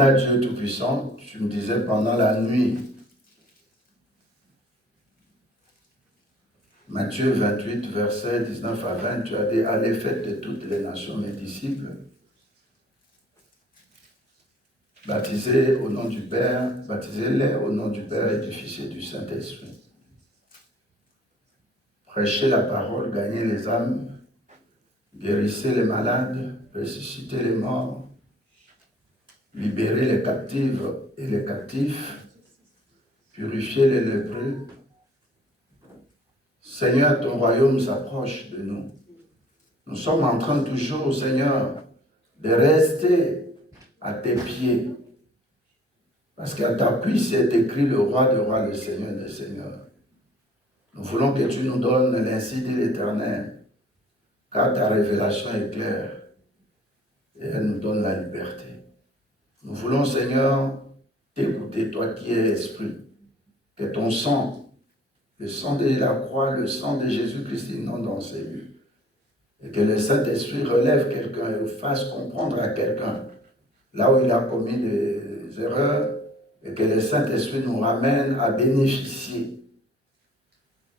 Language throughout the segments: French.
a Dieu Tout-Puissant, tu me disais pendant la nuit, Matthieu 28, versets 19 à 20, tu as dit, allez, faites de toutes les nations mes disciples, baptisez-les au nom du Père et du Fils et du Saint-Esprit. Prêchez la parole, gagnez les âmes, guérissez les malades, ressuscitez les morts, libérez les captives et les captifs, purifiez les lépreux. Seigneur, ton royaume s'approche de nous. Nous sommes en train toujours, Seigneur, de rester à tes pieds. Parce qu'à ta cuisse est écrit le roi des rois, le Seigneur des seigneurs. Nous voulons que tu nous donnes l'ainsi dit l'Éternel, car ta révélation est claire et elle nous donne la liberté. Nous voulons, Seigneur, t'écouter, toi qui es esprit, que ton sang, le sang de la croix, le sang de Jésus-Christ inonde dans ces lieux. Et que le Saint-Esprit relève quelqu'un et fasse comprendre à quelqu'un là où il a commis des erreurs, et que le Saint-Esprit nous ramène à bénéficier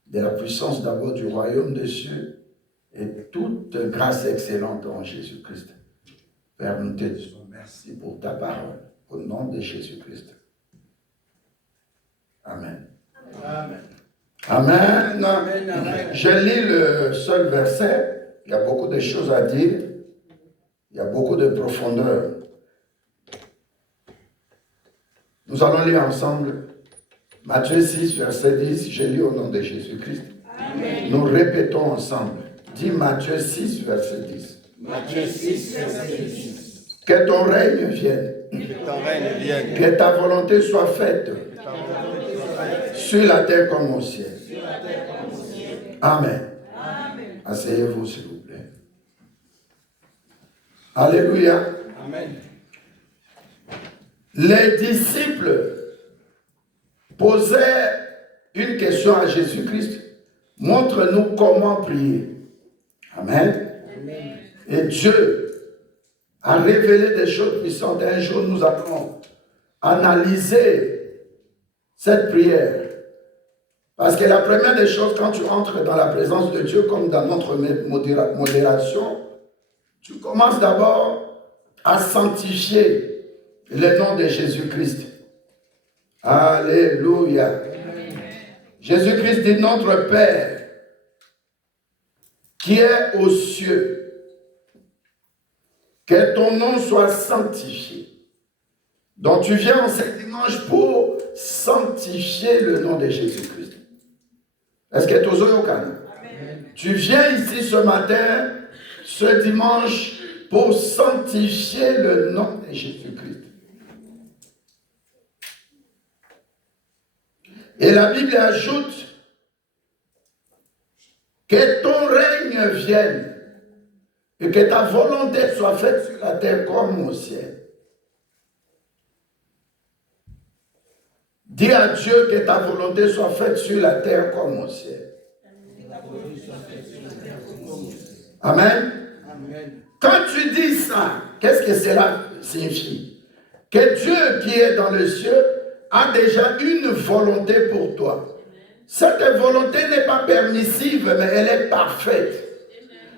de la puissance d'abord du royaume des cieux et toute grâce excellente en Jésus-Christ. Père, nous te disons merci pour ta parole, au nom de Jésus-Christ. Amen. Amen. Amen. Amen, amen. Je lis le seul verset. Il y a beaucoup de choses à dire. Il y a beaucoup de profondeur. Nous allons lire ensemble Matthieu 6, verset 10. Je lis au nom de Jésus-Christ. Amen. Nous répétons ensemble. Dis Matthieu 6, verset 10. Matthieu 6, verset 10. Que ton règne vienne. Que ton règne vienne. Que ta volonté soit faite sur la terre comme au ciel. Amen. Amen. Asseyez-vous, s'il vous plaît. Alléluia. Amen. Les disciples posaient une question à Jésus-Christ. Montre-nous comment prier. Amen. Amen. Et Dieu a révélé des choses puissantes. Un jour, nous allons analyser cette prière. Parce que la première des choses, quand tu entres dans la présence de Dieu, comme dans notre modération, tu commences d'abord à sanctifier le nom de Jésus-Christ. Alléluia. Jésus-Christ dit, notre Père, qui est aux cieux, que ton nom soit sanctifié. Donc tu viens en ce dimanche pour sanctifier le nom de Jésus-Christ. Est-ce que tu es Tu viens ici ce matin, ce dimanche, pour sanctifier le nom de Jésus-Christ. Et la Bible ajoute que ton règne vienne et que ta volonté soit faite sur la terre comme au ciel. Dis à Dieu que ta volonté soit faite sur la terre comme au ciel. Amen. Amen. Quand tu dis ça, qu'est-ce que cela signifie? Que Dieu qui est dans le ciel a déjà une volonté pour toi. Cette volonté n'est pas permissive, mais elle est parfaite.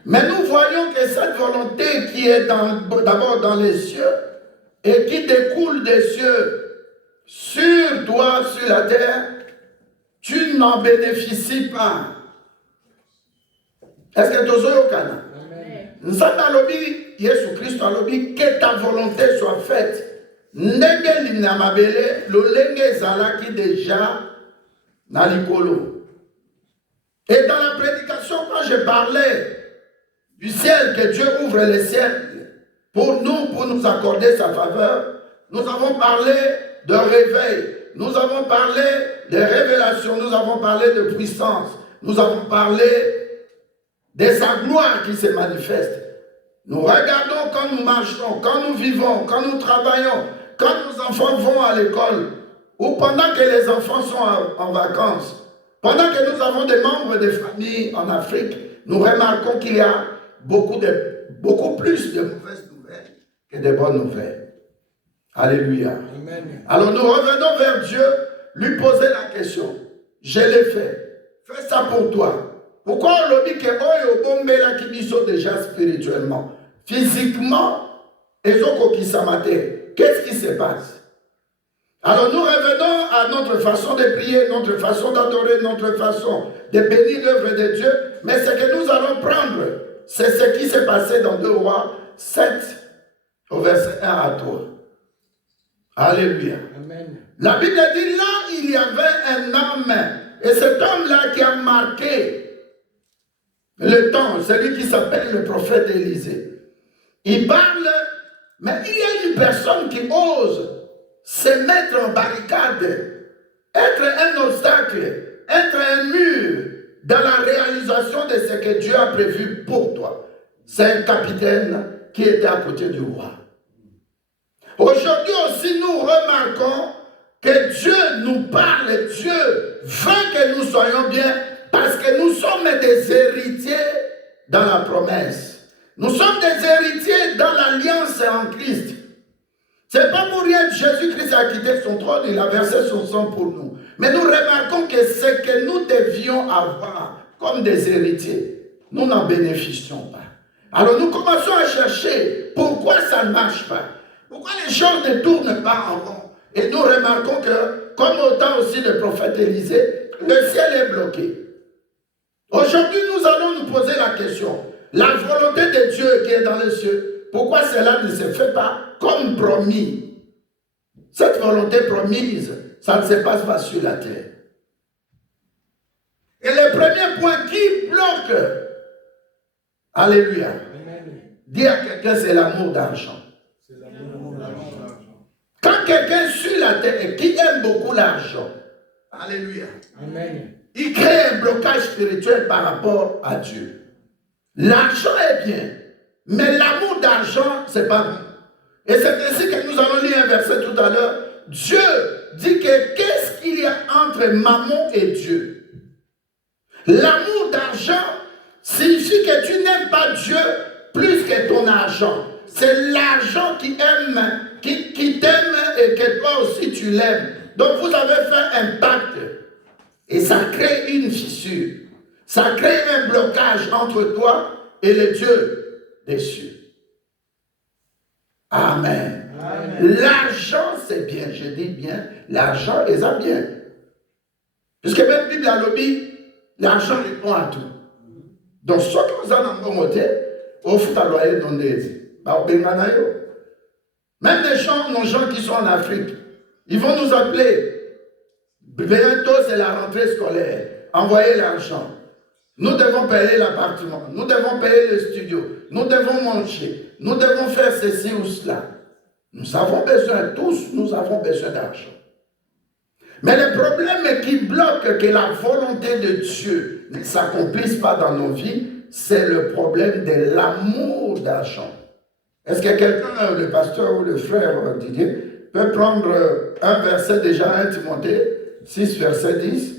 Mais nous voyons que cette volonté qui est d'abord dans les cieux et qui découle des cieux sur toi, sur la terre, tu n'en bénéficies pas. Est-ce que tu es au Canada? Nzambe alobi Yesu Christ alobi que ta volonté soit faite. Ndenge linamabele lolenge ezalaki déjà na likolo. Et dans la prédication, quand je parlais du ciel, que Dieu ouvre le ciel pour nous accorder sa faveur, nous avons parlé de réveil, nous avons parlé de révélation, nous avons parlé de puissance, nous avons parlé de sa gloire qui se manifeste. Nous regardons quand nous marchons, quand nous vivons, quand nous travaillons, quand nos enfants vont à l'école, ou pendant que les enfants sont en vacances, pendant que nous avons des membres de famille en Afrique, nous remarquons qu'il y a beaucoup plus de mauvaises nouvelles que de bonnes nouvelles. Alléluia. Amen. Alors nous revenons vers Dieu, lui poser la question. Je l'ai fait. Fais ça pour toi. Pourquoi on dit que Oyo Bombela qui dit déjà spirituellement? Physiquement, qu'est-ce qui se passe? Alors nous revenons à notre façon de prier, notre façon d'adorer, notre façon de bénir l'œuvre de Dieu. Mais ce que nous allons prendre, c'est ce qui s'est passé dans 2 Rois 7, au verset 1 à 3. Alléluia. Amen. La Bible dit là, il y avait un homme. Et cet homme-là qui a marqué le temps, celui qui s'appelle le prophète Élisée. Il parle, mais il y a une personne qui ose se mettre en barricade, être un obstacle, être un mur dans la réalisation de ce que Dieu a prévu pour toi. C'est un capitaine qui était à côté du roi. Aujourd'hui aussi, nous remarquons que Dieu nous parle, Dieu veut que nous soyons bien parce que nous sommes des héritiers dans la promesse. Nous sommes des héritiers dans l'alliance en Christ. Ce n'est pas pour rien que Jésus-Christ a quitté son trône, il a versé son sang pour nous. Mais nous remarquons que ce que nous devions avoir comme des héritiers, nous n'en bénéficions pas. Alors nous commençons à chercher pourquoi ça ne marche pas. Pourquoi les choses ne tournent pas en rond. Et nous remarquons que, comme au temps aussi du prophète Élisée, le ciel est bloqué. Aujourd'hui, nous allons nous poser la question. La volonté de Dieu qui est dans les cieux, pourquoi cela ne se fait pas comme promis? Cette volonté promise, ça ne se passe pas sur la terre. Et le premier point qui bloque, alléluia, dis à quelqu'un, c'est l'amour d'argent. Quand quelqu'un suit la terre et qui aime beaucoup l'argent, alléluia, Amen. il crée un blocage spirituel par rapport à Dieu. L'argent est bien, mais l'amour d'argent, c'est pas bon. Et c'est ainsi que nous allons lire un verset tout à l'heure. Dieu dit que qu'est-ce qu'il y a entre mammon et Dieu? L'amour d'argent signifie que tu n'aimes pas Dieu plus que ton argent. C'est l'argent qui aime, qui t'aime et que toi aussi tu l'aimes. Donc vous avez fait un pacte et ça crée une fissure. Ça crée un blocage entre toi et le Dieu des cieux. Amen. L'argent, c'est bien. Je dis bien, l'argent est ça bien. Puisque même la Bible a lobby, l'argent répond à tout. Donc, ce que vous avez en côté, au foot à loyer dans des. Même les gens, nos gens qui sont en Afrique, ils vont nous appeler. Bientôt, c'est la rentrée scolaire. Envoyez l'argent. Nous devons payer l'appartement. Nous devons payer le studio. Nous devons manger. Nous devons faire ceci ou cela. Nous avons besoin, tous, nous avons besoin d'argent. Mais le problème qui bloque que la volonté de Dieu ne s'accomplisse pas dans nos vies, c'est le problème de l'amour d'argent. Est-ce que quelqu'un, le pasteur ou le frère Didier, peut prendre un verset déjà, 1 Timothée 6, verset 10?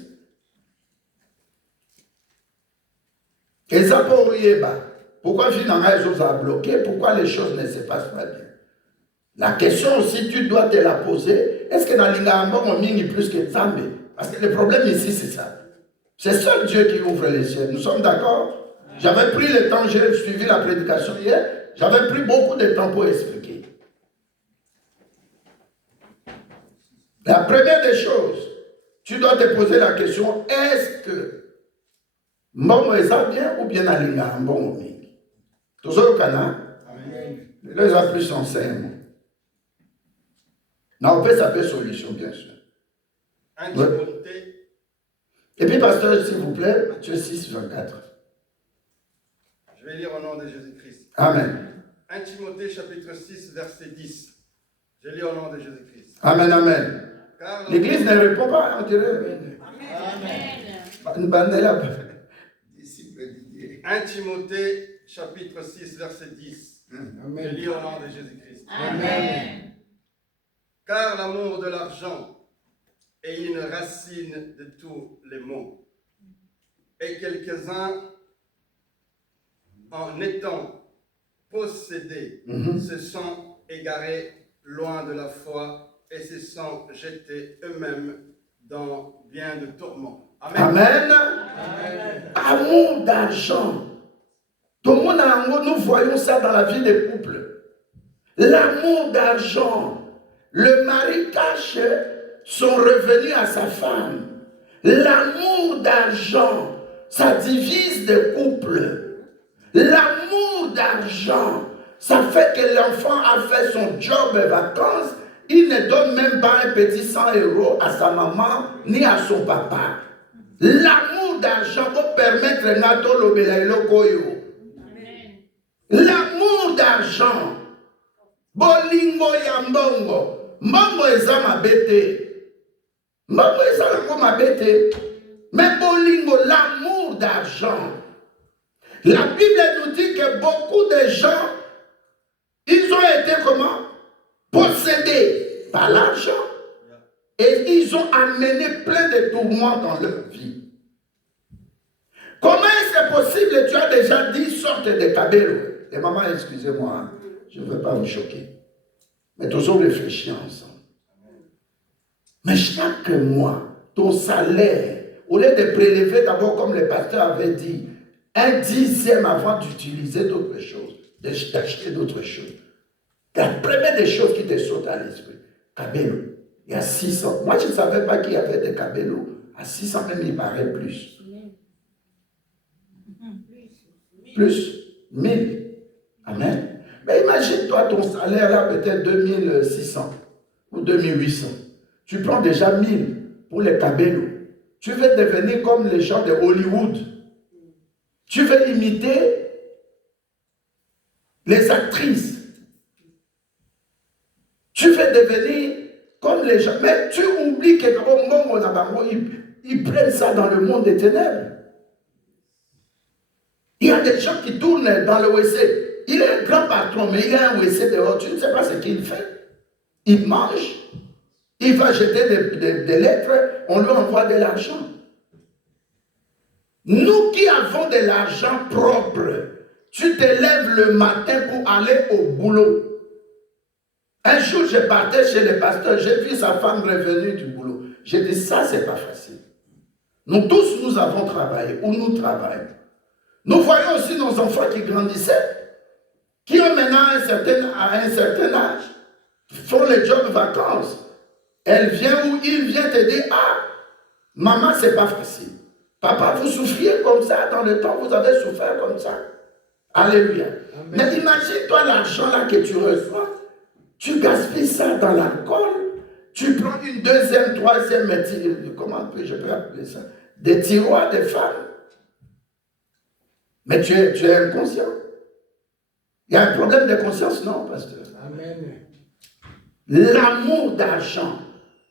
Et ça pour pourquoi finalement les choses a bloqué? Pourquoi les choses ne se passent pas bien? La question aussi, tu dois te la poser. Est-ce que dans l'Ingambo, on mine plus que Zambé? Parce que le problème ici, c'est ça. C'est seul Dieu qui ouvre les cieux. Nous sommes d'accord? J'avais pris le temps, j'ai suivi la prédication hier. J'avais pris beaucoup de temps pour expliquer. La première des choses, tu dois te poser la question, est-ce que Mbongo est ça bien ou bien à l'Ingambo? Tout ça au Canada, les a plus enseignement. Non, on peut s'appeler solution, bien sûr. Timothée. Et puis, pasteur, s'il vous plaît, Matthieu 6, 24. Je vais lire au nom de Jésus-Christ. Amen. 1 Timothée chapitre 6, verset 10. Je lis au nom de Jésus-Christ. Amen, amen. L'Église ne répond pas, on dirait. Amen. 1 Timothée chapitre 6, verset 10. Amen. Je lis au nom de Jésus-Christ. Amen. Car l'amour de l'argent est une racine de tous les maux. Et quelques-uns, en étant possédés, se sont égarés loin de la foi et se sont jetés eux-mêmes dans bien de tourments. Amen. Amen. Amour d'argent. Tout le monde a amour, nous voyons ça dans la vie des couples. L'amour d'argent. Le mari cache son revenu à sa femme. L'amour d'argent, ça divise des couples. L'amour d'argent, ça fait que l'enfant a fait son job de vacances. Il ne donne même pas un petit 100 € à sa maman ni à son papa. L'amour d'argent peut permettre Nato Lobelailo Koyo. L'amour d'argent. Bolingo ya mbongo. Mbongo eza mabete. Mbongo eza lango mabete. Mais bolingo, l'amour d'argent. La Bible nous dit que beaucoup de gens, ils ont été comment? Possédés par l'argent. Et ils ont amené plein de tourments dans leur vie. Comment est-ce possible? Tu as déjà 10 sortes de cabello. Et maman, excusez-moi, hein, je ne veux pas vous choquer. Mais toujours réfléchir ensemble. Mais chaque mois, ton salaire, au lieu de prélever d'abord, comme le pasteur avait dit, 1/10 avant d'utiliser d'autres choses, d'acheter d'autres choses. La première des choses qui te saute à l'esprit, cabello. Il y a 600. Moi, je ne savais pas qu'il y avait des cabello. À 600 même, il paraît plus. Plus 1000. Amen. Mais imagine-toi ton salaire là, peut-être 2600 ou 2800. Tu prends déjà 1000 pour les cabello. Tu veux devenir comme les gens de Hollywood. Tu veux imiter les actrices. Tu veux devenir comme les gens. Mais tu oublies que ils prennent ça dans le monde des ténèbres. Il y a des gens qui tournent dans le WC. Il est un grand patron, mais il a un WC dehors. Tu ne sais pas ce qu'il fait. Il mange. Il va jeter des lettres. On lui envoie de l'argent. Nous qui avons de l'argent propre, tu te lèves le matin pour aller au boulot. Un jour, je partais chez le pasteur, j'ai vu sa femme revenue du boulot. J'ai dit, ça, c'est pas facile. Nous tous, nous avons travaillé, ou nous travaillons. Nous voyons aussi nos enfants qui grandissaient, qui ont maintenant à un certain âge, font le job vacances. Elle vient ou il vient te dire, ah, maman, c'est pas facile. Papa, vous souffriez comme ça, dans le temps, vous avez souffert comme ça. Alléluia. Amen. Mais imagine-toi l'argent là que tu reçois. Tu gaspilles ça dans l'alcool, tu prends une deuxième, troisième, comment je peux appeler ça? Des tiroirs de femmes. Mais tu es inconscient. Il y a un problème de conscience, non, pasteur? Amen. L'amour d'argent.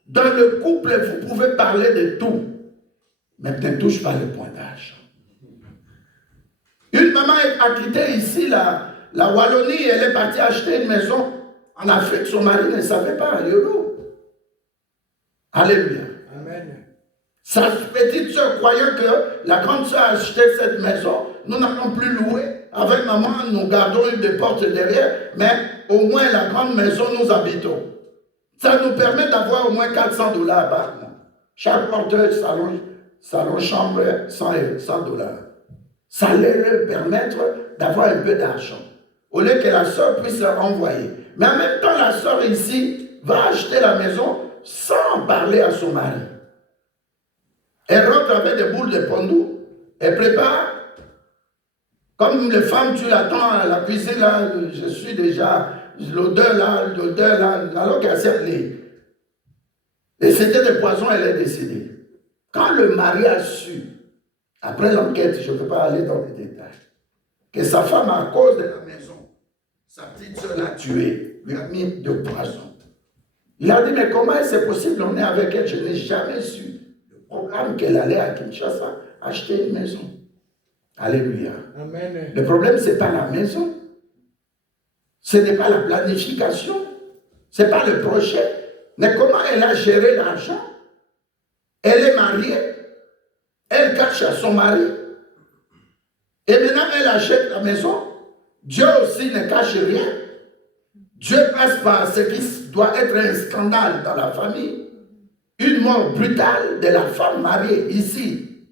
Dans le couple, vous pouvez parler de tout, mais ne touche pas le point d'argent. Une maman a quitté ici la Wallonie, elle est partie acheter une maison. En Afrique, son mari ne savait pas, Yolo. Alléluia. Amen. Sa petite soeur, croyant que la grande soeur a acheté cette maison, nous n'allons plus louer. Avec maman, nous gardons une des portes derrière, mais au moins la grande maison, nous habitons. Ça nous permet d'avoir au moins $400 par mois. Chaque porteur, salon, chambre, $100. Ça allait leur permettre d'avoir un peu d'argent. Au lieu que la soeur puisse leur envoyer. Mais en même temps, la soeur ici va acheter la maison sans parler à son mari. Elle rentre avec des boules de pondou. Elle prépare. Comme les femmes, tu l'attends à la cuisine, là, je suis déjà, l'odeur là, alors qu'elle sert les. Et c'était des poisons, elle est décédée. Quand le mari a su, après l'enquête, je ne peux pas aller dans les détails, que sa femme, à cause de la maison, sa petite soeur l'a tuée, lui a mis de poison. Il a dit, mais comment c'est possible, on est avec elle, je n'ai jamais su le programme qu'elle allait à Kinshasa acheter une maison. Alléluia. Amen. Le problème, ce n'est pas la maison. Ce n'est pas la planification. Ce n'est pas le projet. Mais comment elle a géré l'argent? Elle est mariée. Elle cache à son mari. Et maintenant, elle achète la maison. Dieu aussi ne cache rien. Dieu passe par ce qui doit être un scandale dans la famille, une mort brutale de la femme mariée ici,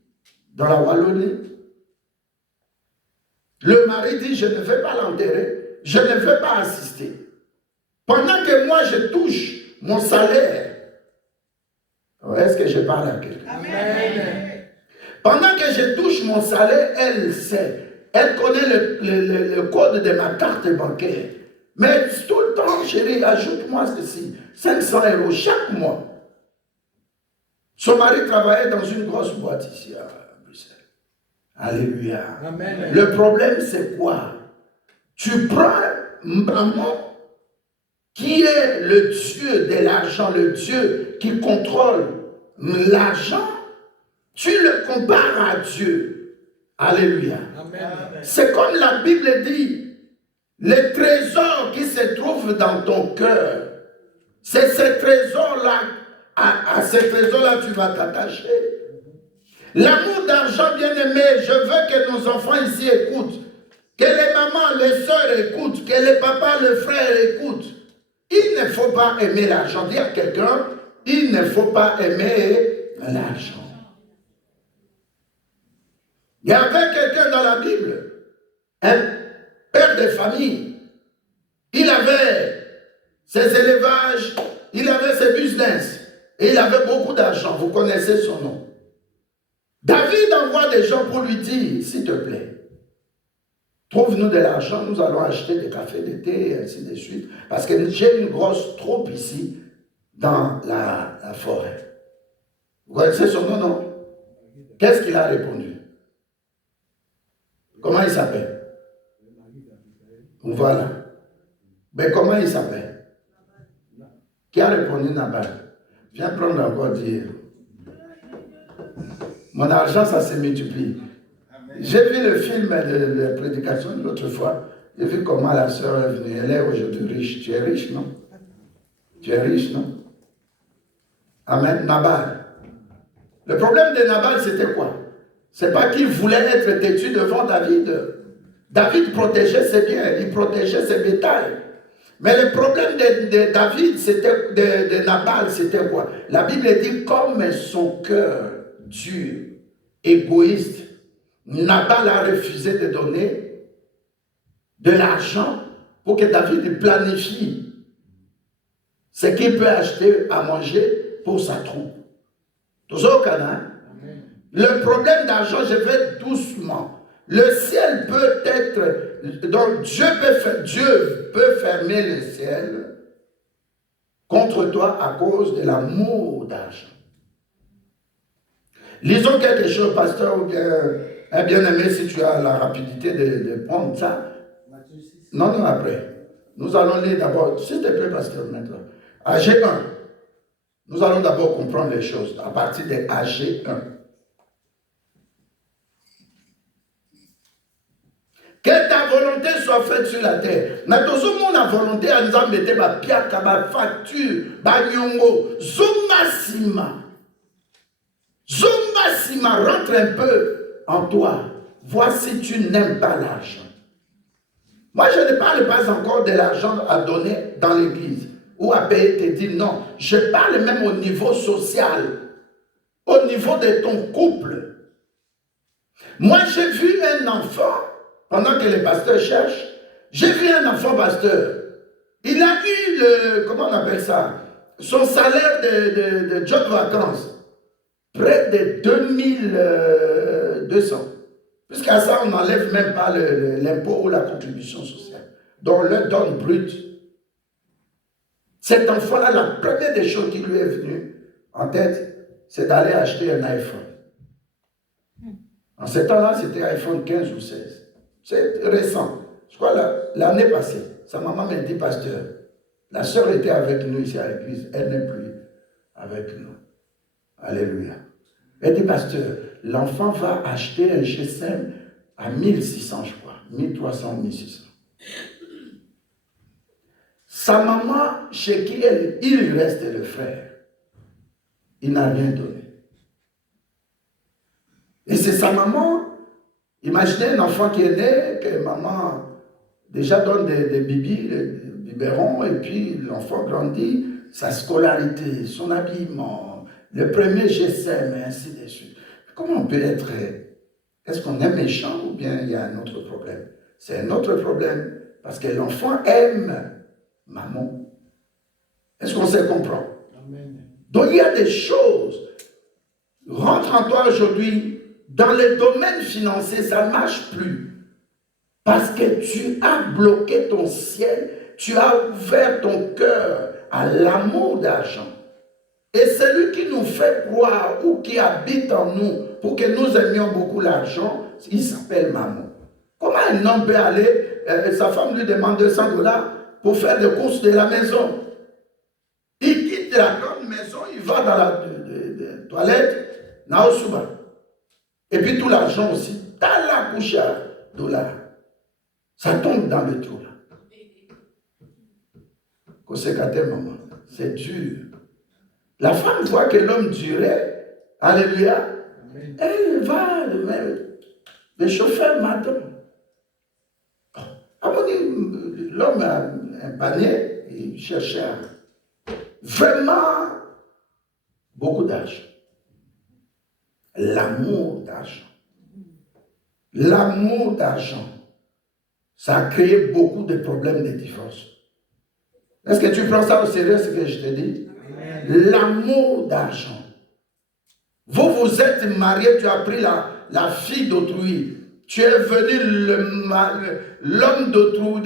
dans la Wallonie. Le mari dit, je ne vais pas l'enterrer, je ne vais pas assister. Pendant que moi, je touche mon salaire. Est-ce que je parle à quelqu'un? Amen. Pendant que je touche mon salaire, elle sait. Elle connaît le code de ma carte bancaire. Mais tout le temps, chérie, ajoute-moi ceci. 500 € chaque mois. Son mari travaillait dans une grosse boîte ici à Bruxelles. Alléluia. Amen. Le problème, c'est quoi? Tu prends maman, qui est le Dieu de l'argent, le Dieu qui contrôle l'argent, tu le compares à Dieu. Alléluia. Amen. C'est comme la Bible dit, les trésors qui se trouvent dans ton cœur, c'est ces trésors-là, à ces trésors-là tu vas t'attacher. L'amour d'argent, bien-aimé, je veux que nos enfants ici écoutent, que les mamans, les soeurs écoutent, que les papas, les frères écoutent. Il ne faut pas aimer l'argent. Dis à quelqu'un, il ne faut pas aimer l'argent. Il y avait quelqu'un dans la Bible, un père de famille. Il avait ses élevages, il avait ses business, et il avait beaucoup d'argent. Vous connaissez son nom. David envoie des gens pour lui dire, s'il te plaît, trouve-nous de l'argent, nous allons acheter des cafés d'été, et ainsi de suite. Parce que j'ai une grosse troupe ici, dans la forêt. Vous connaissez son nom, non? Qu'est-ce qu'il a répondu? Comment il s'appelle? Voilà. Mais comment il s'appelle? Qui a répondu Nabal? Viens prendre encore dire. Mon argent, ça se multiplie. J'ai vu le film de la prédication l'autre fois. J'ai vu comment la sœur est venue. Elle est aujourd'hui riche. Tu es riche, non? Tu es riche, non? Amen. Nabal. Le problème de Nabal, c'était quoi? C'est pas qu'il voulait être têtu devant David. David protégeait ses biens, il protégeait ses bétails. Mais le problème de David, c'était de Nabal, c'était quoi? La Bible dit, comme son cœur dur, égoïste, Nabal a refusé de donner de l'argent pour que David planifie ce qu'il peut acheter à manger pour sa troupe. Tout ça au Canada. Le problème d'argent, je vais doucement. Le ciel peut être, donc Dieu peut fermer le ciel contre toi à cause de l'amour d'argent. Lisons quelque chose, pasteur, ou bien un bien-aimé, si tu as la rapidité de prendre ça. Non, après. Nous allons lire d'abord, s'il te plaît, pasteur, maintenant. AG1. Nous allons d'abord comprendre les choses à partir de AG1. Que ta volonté soit faite sur la terre. Mais tout le monde a volonté à nous mettre ma pierre, ma facture, ma nyongo, zomasima. Zomasima, rentre un peu en toi. Vois si tu n'aimes pas l'argent. Moi, je ne parle pas encore de l'argent à donner dans l'église ou à payer tes dîmes. Non, je parle même au niveau social, au niveau de ton couple. Moi, j'ai vu un enfant. Pendant que les pasteurs cherchent, j'ai vu un enfant pasteur. Il a eu comment on appelle ça? Son salaire de job vacances. Près de 2200. Puisqu'à ça, on n'enlève même pas l'impôt ou la contribution sociale. Donc, on leur donne brut. Cet enfant-là, la première des choses qui lui est venue en tête, c'est d'aller acheter un iPhone. En ce temps-là, c'était iPhone 15 ou 16. C'est récent. Je crois l'année passée, sa maman m'a dit, pasteur, la sœur était avec nous ici à l'église, elle n'est plus avec nous. Alléluia. Elle dit, pasteur, l'enfant va acheter un GSM à 1600, je crois, 1300, 1600. Sa maman, chez qui il reste le frère, il n'a rien donné. Et c'est sa maman. Imaginez un enfant qui est né, que maman déjà donne des bibis, biberon et puis l'enfant grandit, sa scolarité, son habillement, le premier GSM et ainsi de suite. Comment on peut être... Est-ce qu'on est méchant ou bien il y a un autre problème? C'est un autre problème parce que l'enfant aime maman. Est-ce qu'on sait comprendre? Amen. Donc il y a des choses. Rentre en toi aujourd'hui, dans les domaines financiers, ça ne marche plus. Parce que tu as bloqué ton ciel, tu as ouvert ton cœur à l'amour d'argent. Et celui qui nous fait croire ou qui habite en nous pour que nous aimions beaucoup l'argent, il s'appelle maman. Comment un homme peut aller, sa femme lui demande $200 pour faire des courses de la maison. Il quitte la grande maison, il va dans la toilette, Naosuba. Et puis tout l'argent aussi, dans la couche à $. Ça tombe dans le trou là. Maman, c'est dur. La femme voit que l'homme durait. Alléluia. Elle va, le chauffeur m'attend. L'homme a un panier, il cherchait vraiment beaucoup d'argent. L'amour d'argent. L'amour d'argent. Ça a créé beaucoup de problèmes de divorce. Est-ce que tu prends ça au sérieux, ce que je te dis? L'amour d'argent. Vous vous êtes mariés, tu as pris la fille d'autrui. Tu es venu l'homme d'autrui,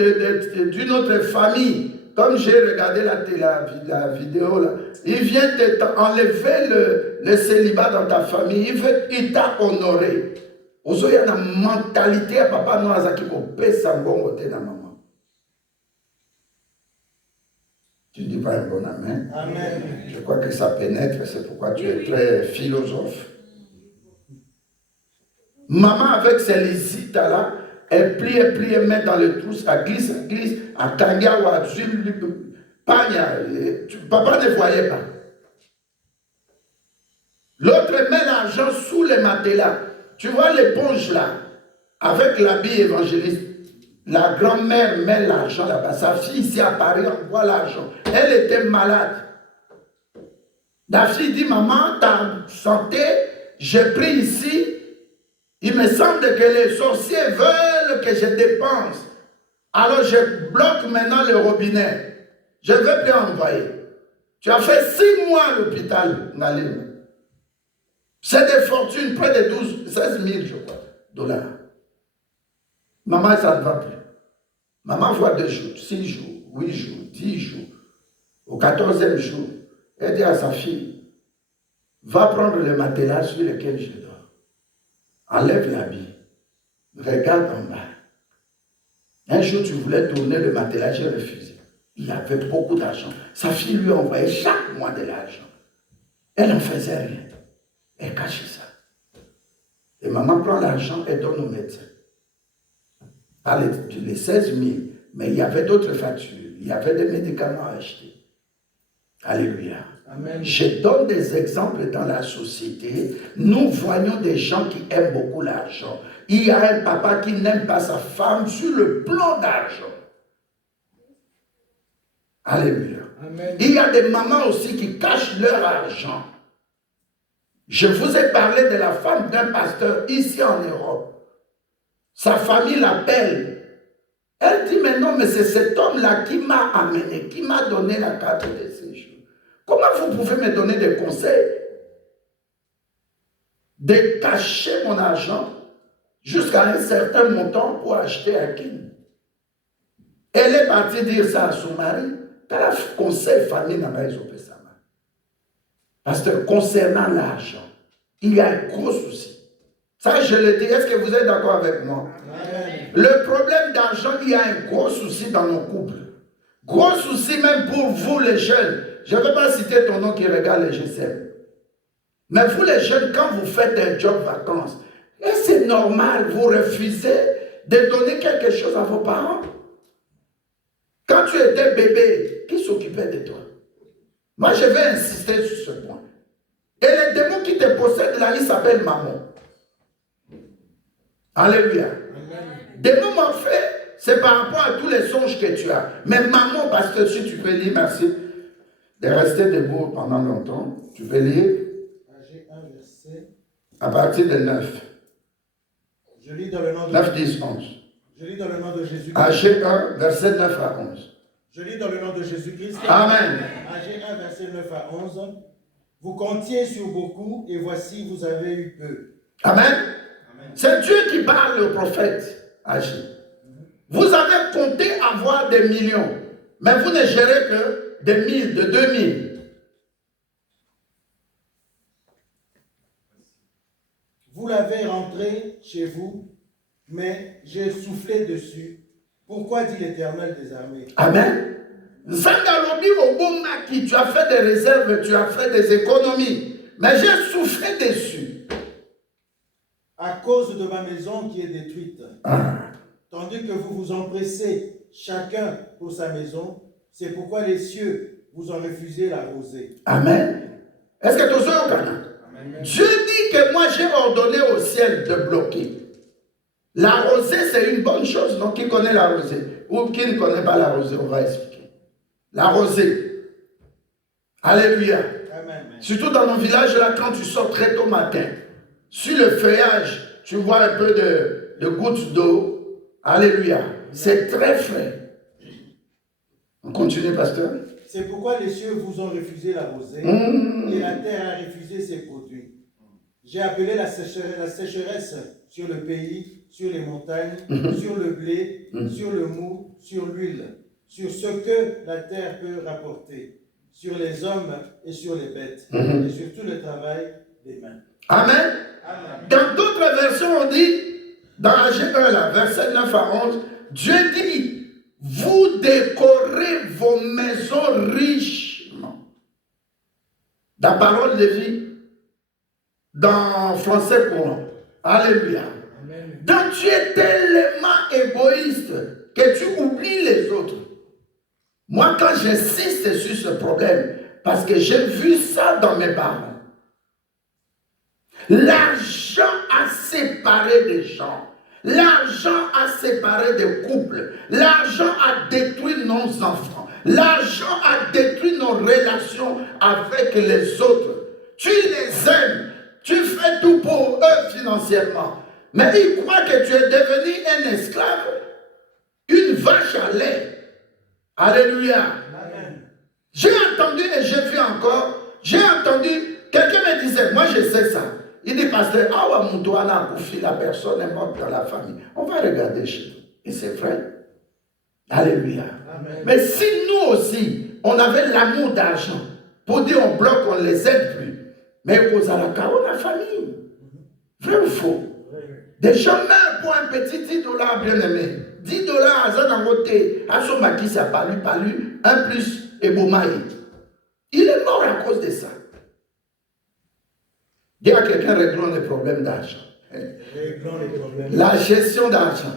d'une autre famille. Comme j'ai regardé la vidéo là, il vient t'enlever le célibat dans ta famille. Il t'a honoré. Aujourd'hui, il y a une mentalité à papa noir qui peut s'embongoter dans maman. Tu dis pas un bon amen. Amen. Je crois que ça pénètre, c'est pourquoi tu es très philosophe. Maman avec ses lisitas là, elle plie, elle met dans le trou, elle glisse, à Kanga ou à Zul, papa ne voyait pas. L'autre met l'argent sous les matelas. Tu vois l'éponge là, avec l'habit évangéliste. La grand-mère met l'argent là-bas. Sa fille ici à Paris envoie l'argent. Elle était malade. La fille dit, maman, ta santé, j'ai pris ici. Il me semble que les sorciers veulent que je dépense. Alors je bloque maintenant le robinet. Je ne vais plus envoyer. Tu as fait 6 mois à l'hôpital, Nalim. C'est des fortunes, près de 16 000, je crois, $. Maman, ça ne va plus. Maman voit 2 jours, 6 jours, 8 jours, 10 jours. Au 14e jour, elle dit à sa fille, va prendre le matelas sur lequel je dors. Enlève l'habit. Regarde en bas. Un jour, tu voulais tourner le matelas, j'ai refusé. Il avait beaucoup d'argent. Sa fille lui envoyait chaque mois de l'argent. Elle n'en faisait rien. Elle cachait ça. Et maman prend l'argent et donne au médecin. Pas les 16 000, mais il y avait d'autres factures. Il y avait des médicaments à acheter. Alléluia. Amen. Je donne des exemples dans la société. Nous voyons des gens qui aiment beaucoup l'argent. Il y a un papa qui n'aime pas sa femme sur le plan d'argent. Alléluia. Amen. Il y a des mamans aussi qui cachent leur argent. Je vous ai parlé de la femme d'un pasteur ici en Europe. Sa famille l'appelle. Elle dit, mais non, mais c'est cet homme-là qui m'a amené, qui m'a donné la carte de séjour. Comment vous pouvez me donner des conseils de cacher mon argent jusqu'à un certain montant pour acheter un kin? Elle est partie dire ça à son mari. Quand la conseil famille n'a pas été ça. Parce que concernant l'argent, il y a un gros souci. Ça, je le dis. Est-ce que vous êtes d'accord avec moi? Amen. Le problème d'argent, il y a un gros souci dans nos couples. Gros souci même pour vous les jeunes. Je ne vais pas citer ton nom qui regarde les GSM. Mais vous les jeunes, quand vous faites un job vacances, et c'est normal, vous refusez de donner quelque chose à vos parents. Quand tu étais bébé, qui s'occupait de toi? Moi, je vais insister sur ce point. Et les démons qui te possèdent là, ils s'appellent maman. Alléluia. Des moments faits, c'est par rapport à tous les songes que tu as. Mais maman, pasteur, si tu peux lire, merci de rester debout pendant longtemps. Tu peux lire Agé 1, verset. à partir de 9. Je lis dans le nom de 9, 10, 11. Je lis dans le nom de Jésus-Christ. Agé 1, verset 9 à 11. Je lis dans le nom de Jésus-Christ. Amen. Agé 1, verset 9 à 11. Vous comptiez sur beaucoup et voici vous avez eu peu. Amen. C'est Dieu qui parle au prophète Agé. Vous avez compté avoir des millions, mais vous ne gérez que des 1000, de 2000. Vous l'avez rentré chez vous, mais j'ai soufflé dessus. Pourquoi dit l'Éternel des armées? Amen. Zangalobi Obongaki, tu as fait des réserves, tu as fait des économies, mais j'ai soufflé dessus. À cause de ma maison qui est détruite. Tandis que vous vous empressez chacun pour sa maison, c'est pourquoi les cieux vous ont refusé la rosée. Amen. Est-ce que tu es au Canada? Dieu dit que moi j'ai ordonné au ciel de bloquer. La rosée, c'est une bonne chose, non? Qui connaît la rosée? Ou qui ne connaît pas la rosée? On va expliquer. La rosée. Alléluia. Amen. Surtout dans nos villages, là, quand tu sors très tôt matin, sur le feuillage, tu vois un peu de gouttes d'eau. Alléluia. C'est très frais. On continue, pasteur. C'est pourquoi les cieux vous ont refusé la rosée et la terre a refusé ses produits. J'ai appelé la sécheresse sur le pays, sur les montagnes, sur le blé, sur le mou, sur l'huile, sur ce que la terre peut rapporter, sur les hommes et sur les bêtes, et sur tout le travail des mains. Amen. Amen. Dans d'autres versions, on dit, dans Agé 1, là, verset 9 à 11, Dieu dit, vous décorez vos maisons richement. Dans Parole de vie, dans français courant. Alléluia. Amen. Donc tu es tellement égoïste que tu oublies les autres. Moi, quand j'insiste sur ce problème, parce que j'ai vu ça dans mes parents, l'argent a séparé des gens. L'argent a séparé des couples. L'argent a détruit nos enfants. L'argent a détruit nos relations avec les autres. Tu les aimes. Tu fais tout pour eux financièrement. Mais ils croient que tu es devenu un esclave, une vache à lait. Alléluia. Amen. J'ai entendu et j'ai vu encore, quelqu'un me disait, moi je sais ça. Il dit, pasteur, la personne est morte dans la famille. On va regarder chez nous. Et c'est vrai. Alléluia. Amen. Mais si nous aussi, on avait l'amour d'argent, pour dire on bloque, on ne les aide plus. Mais on a la famille. Vrai ou faux? Des gens meurent pour un petit $10, bien aimé. $10, à Zanamoté, à son maquis, ça palu, un plus, et Boumaï. Il est mort à cause de ça. Dis à quelqu'un, réglons les problèmes d'argent. La gestion d'argent.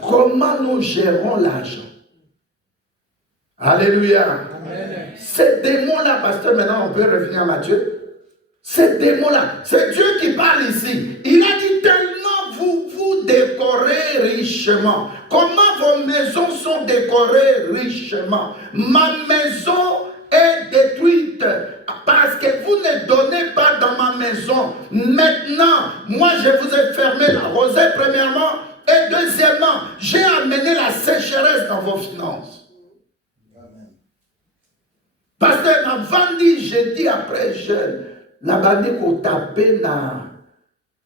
Comment nous gérons l'argent? Alléluia. Amen. Ces démons-là, pasteur, maintenant on peut revenir à Matthieu. Ces démons-là, c'est Dieu qui parle ici. Il a dit tellement vous décorez richement. Comment vos maisons sont décorées richement? Ma maison est détruite parce que vous ne donnez pas dans ma maison. Maintenant, moi je vous ai fermé la rosée premièrement et deuxièmement, j'ai amené la sécheresse dans vos finances. Amen. Pasteur, avant dit, j'ai dit après jeune, la bande qu'on tapait dans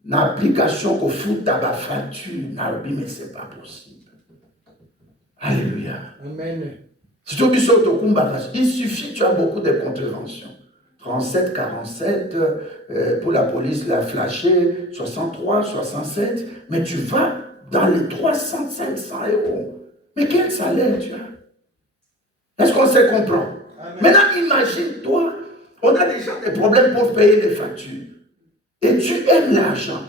l'application qu'on fout à la facture, mais c'est pas possible. Alléluia. Amen. Il suffit, tu as beaucoup de contraventions. 37, 47, pour la police, la flashé, 63, 67, mais tu vas dans les 300, 500 euros. Mais quel salaire tu as? Est-ce qu'on se comprend? Amen. Maintenant, imagine-toi, on a déjà des problèmes pour payer les factures. Et tu aimes l'argent,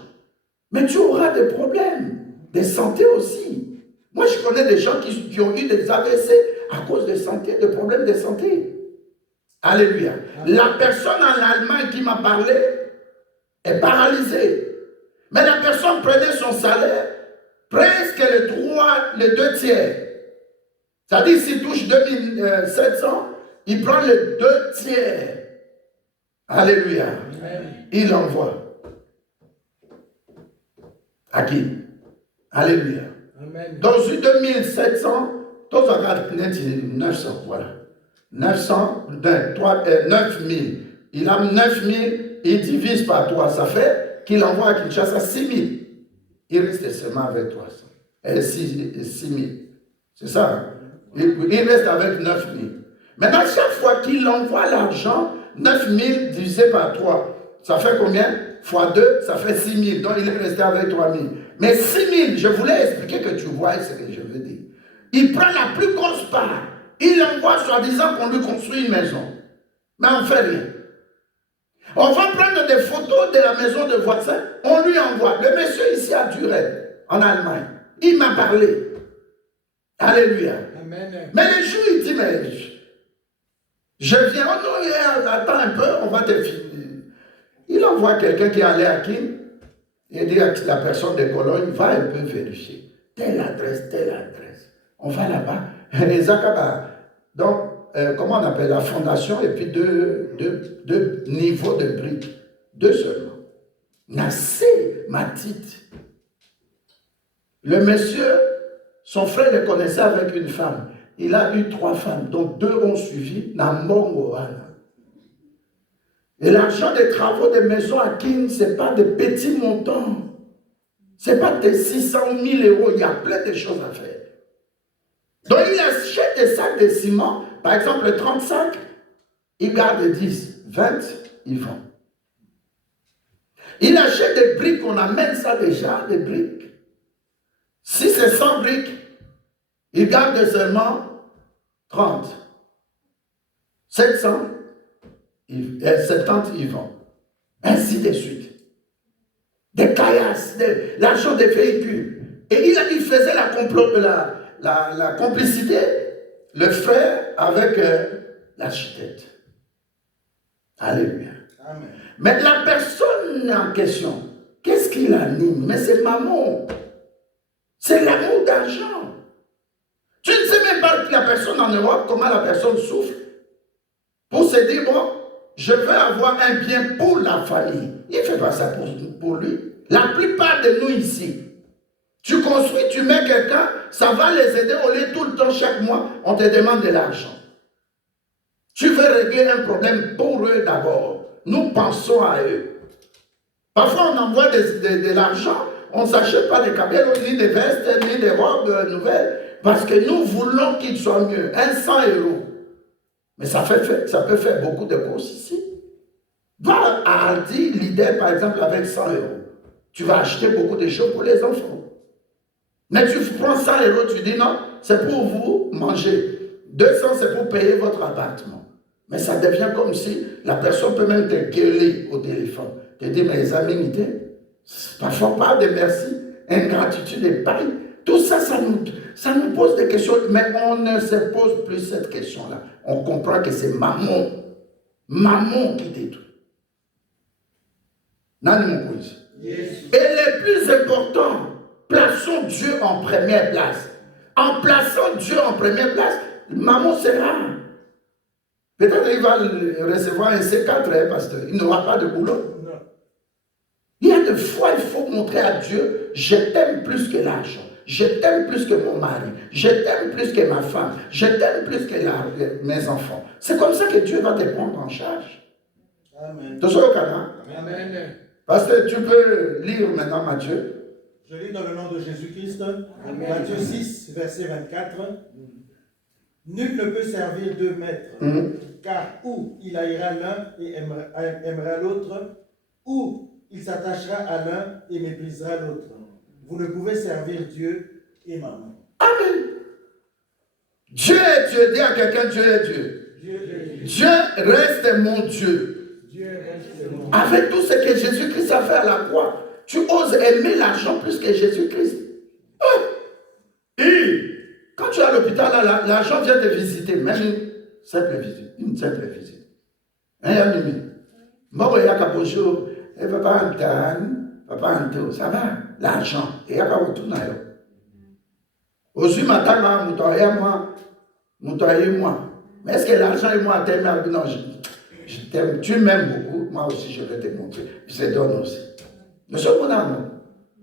mais tu auras des problèmes de santé aussi. Moi, je connais des gens qui ont eu des AVC à cause de santé, de problèmes de santé. Alléluia. Amen. La personne en Allemagne qui m'a parlé est paralysée. Mais la personne prenait son salaire presque le 2 tiers. C'est-à-dire, s'il touche 2700, il prend le 2 tiers. Alléluia. Il envoie. À qui? Alléluia. Dans une 2700, tous regardent 900, voilà. 900, 9000. Il a 9000, il divise par 3. Ça fait qu'il envoie à Kinshasa 6000. Il reste seulement avec 300. Et 6000. C'est ça. Hein? Il reste avec 9000. Maintenant, chaque fois qu'il envoie l'argent, 9000 divisé par 3, ça fait combien? Fois 2, ça fait 6000. Donc, il est resté avec 3000. Mais 6000, je voulais expliquer que tu vois ce que je veux dire. Il prend la plus grosse part. Il envoie soi-disant qu'on lui construit une maison. Mais on ne fait rien. On va prendre des photos de la maison de voisin, on lui envoie. Le monsieur ici à Duret, en Allemagne, il m'a parlé. Alléluia. Amen. Mais le jour, il dit, mais je viens, oh non, attends un peu, on va te finir. Il envoie quelqu'un qui est allé à Kim, il dit à la personne de Cologne, va un peu vérifier. Telle adresse, telle adresse. On va là-bas. Et Zakaba, donc, comment on appelle la fondation, et puis deux niveaux de briques. 2 seulement. Nassé, Matite. Le monsieur, son frère le connaissait avec une femme. Il a eu 3 femmes, dont 2 ont suivi. Et l'argent des travaux de maison à King, ce n'est pas de petits montants. Ce n'est pas de 600 000 euros. Il y a plein de choses à faire. Donc il achète des sacs de ciment, par exemple 35, il garde 10, 20, il vend. Il achète des briques, on amène ça déjà, des briques. Si c'est 100 briques, il garde seulement 30. 700, 70, il vend. Ainsi de suite. Des caillasses, l'argent des véhicules. Et il faisait la complicité, le frère avec l'architecte. Alléluia. Amen. Mais la personne en question, qu'est-ce qui l'anime? Mais c'est maman. C'est l'amour d'argent. Tu ne sais même pas que la personne en Europe, comment la personne souffre pour se dire, bon, je veux avoir un bien pour la famille. Il ne fait pas ça pour lui. La plupart de nous ici, tu construis, tu mets quelqu'un, ça va les aider au lieu tout le temps, chaque mois, on te demande de l'argent. Tu veux régler un problème pour eux d'abord. Nous pensons à eux. Parfois, on envoie de l'argent, on ne s'achète pas des cabellos, ni des vestes, ni des robes nouvelles, parce que nous voulons qu'ils soient mieux. 100 €. Mais ça peut faire beaucoup de courses ici. Va à Aldi, Lidl, par exemple, avec 100 €. Tu vas acheter beaucoup de choses pour les enfants. Mais tu prends 100 €, tu dis non, c'est pour vous manger. 200, c'est pour payer votre appartement. Mais ça devient comme si la personne peut même te gueuler au téléphone. Te dire, mes amis, parfois pas de merci, ingratitude et paille. Tout ça, ça nous pose des questions, mais on ne se pose plus cette question-là. On comprend que c'est maman. Maman qui détruit. Yes. Et le plus important, plaçons Dieu en première place. En plaçant Dieu en première place, maman sera. Peut-être qu'il va recevoir un C4, parce qu'il n'aura pas de boulot. Non. Il y a des fois, il faut montrer à Dieu, je t'aime plus que l'argent. Je t'aime plus que mon mari. Je t'aime plus que ma femme. Je t'aime plus que mes enfants. C'est comme ça que Dieu va te prendre en charge. Amen. Amen. Parce que tu peux lire maintenant Matthieu. Je lis dans le nom de Jésus-Christ. Matthieu 6, verset 24. Nul ne peut servir 2 maîtres, car ou il haïra l'un et aimera l'autre, ou il s'attachera à l'un et méprisera l'autre. Vous ne pouvez servir Dieu et maman. Amen. Dieu est Dieu. Dis à quelqu'un, Dieu est Dieu. Dieu reste mon Dieu. Avec tout ce que Jésus-Christ a fait à la croix, tu oses aimer l'argent plus que Jésus-Christ. Et quand tu es à l'hôpital, l'argent vient te visiter, même une simple visite. Une simple visite. Ça va, l'argent. Et il y a pas retourner. Aujourd'hui, maintenant, moi. Mais est-ce que l'argent et moi t'aiment? Non, je t'aime. Tu m'aimes beaucoup. Moi aussi, je vais te montrer. Je te donne aussi. Nous sommes mon amour.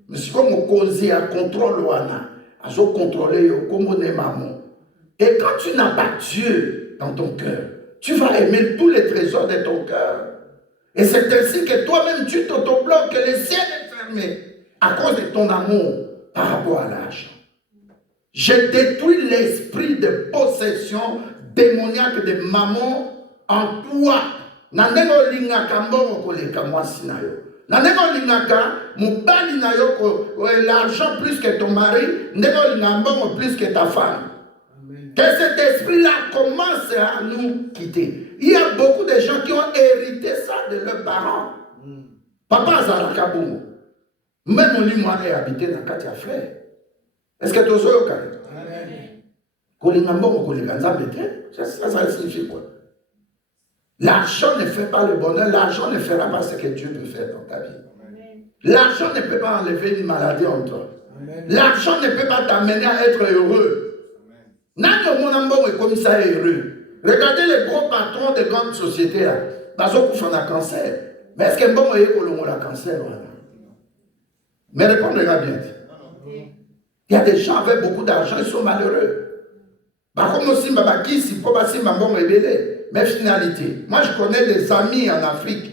Mais c'est comme on cause à contrôle wana. À se contrôler comme on est maman. Et quand tu n'as pas Dieu dans ton cœur, tu vas aimer tous les trésors de ton cœur. Et c'est ainsi que toi-même tu t'autobloques, que le ciel est fermé à cause de ton amour par rapport à l'argent. Je détruis l'esprit de possession démoniaque de maman en toi. Nandego lingaka mbongo koleka mwasi na yo. Nandego lingaka mubali na yo l'argent plus que ton mari, ndego lingaka mbongo plus que ta femme. Amen. Que cet esprit-là commence à nous quitter. Il y a beaucoup de gens qui ont hérité ça de leurs parents. Papa azalaka bongo. Même mon lit moi est habité dans Katia frère. Est-ce que tu as ça? Ça signifie quoi? L'argent ne fait pas le bonheur, l'argent ne fera pas ce que Dieu peut faire dans ta vie. L'argent ne peut pas enlever une maladie en toi. L'argent ne peut pas t'amener à être heureux. Nani mon amour est comme ça heureux. Regardez les gros patrons de grandes sociétés là. Parce qu'ils font un cancer. Mais est-ce que bon est qu'on a cancer? Mais répondez-moi bien. Il y a des gens avec beaucoup d'argent, ils sont malheureux. Comme aussi, si mais finalité, moi je connais des amis en Afrique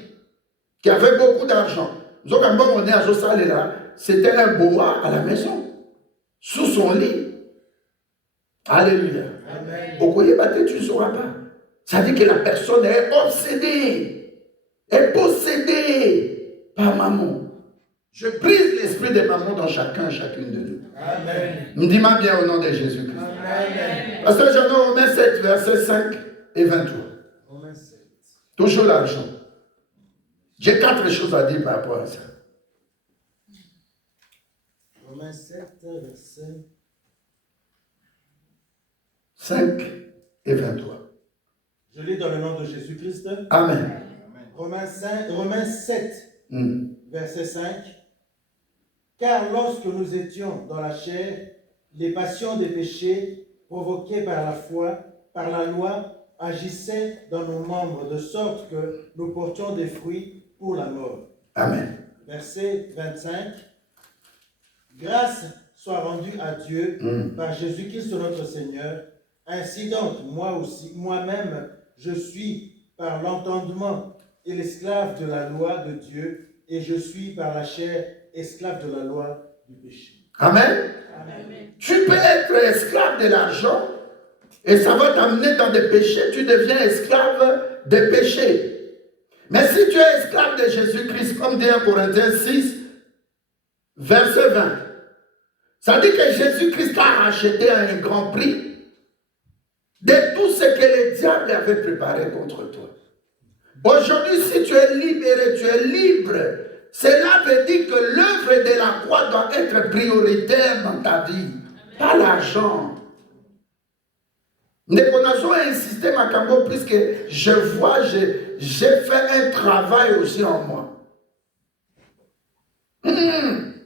qui avaient beaucoup d'argent. C'était un boa à la maison, sous son lit. Alléluia. Tu ne sauras pas. Ça dit que la personne est obsédée, est possédée par maman. Je brise l'esprit de maman dans chacune de nous. Amen. Dis-moi bien au nom de Jésus-Christ. Amen. Parce que j'en ai Romains 7, versets 5 et 23. Romains 7. Toujours l'argent. J'ai 4 choses à dire par rapport à ça. Romains 7, versets 5 et 23. Je lis dans le nom de Jésus-Christ. Amen. Romains 7, verset 5. Car lorsque nous étions dans la chair, les passions des péchés provoquées par la foi, par la loi, agissaient dans nos membres de sorte que nous portions des fruits pour la mort. Amen. Verset 25. Grâce soit rendue à Dieu par Jésus-Christ notre Seigneur. Ainsi donc, moi-même, je suis par l'entendement et l'esclave de la loi de Dieu, et je suis par la chair esclave de la loi du péché. Amen. Amen. Tu peux être esclave de l'argent et ça va t'amener dans des péchés. Tu deviens esclave des péchés. Mais si tu es esclave de Jésus-Christ, comme dit 1 Corinthiens 6, verset 20, ça dit que Jésus-Christ t'a racheté à un grand prix de tout ce que le diable avait préparé contre toi. Aujourd'hui, si tu es libéré, tu es libre. Cela veut dire que l'œuvre de la croix doit être prioritaire dans ta vie, pas l'argent. Nous avons insisté, Makambo, puisque je vois, j'ai fait un travail aussi en moi.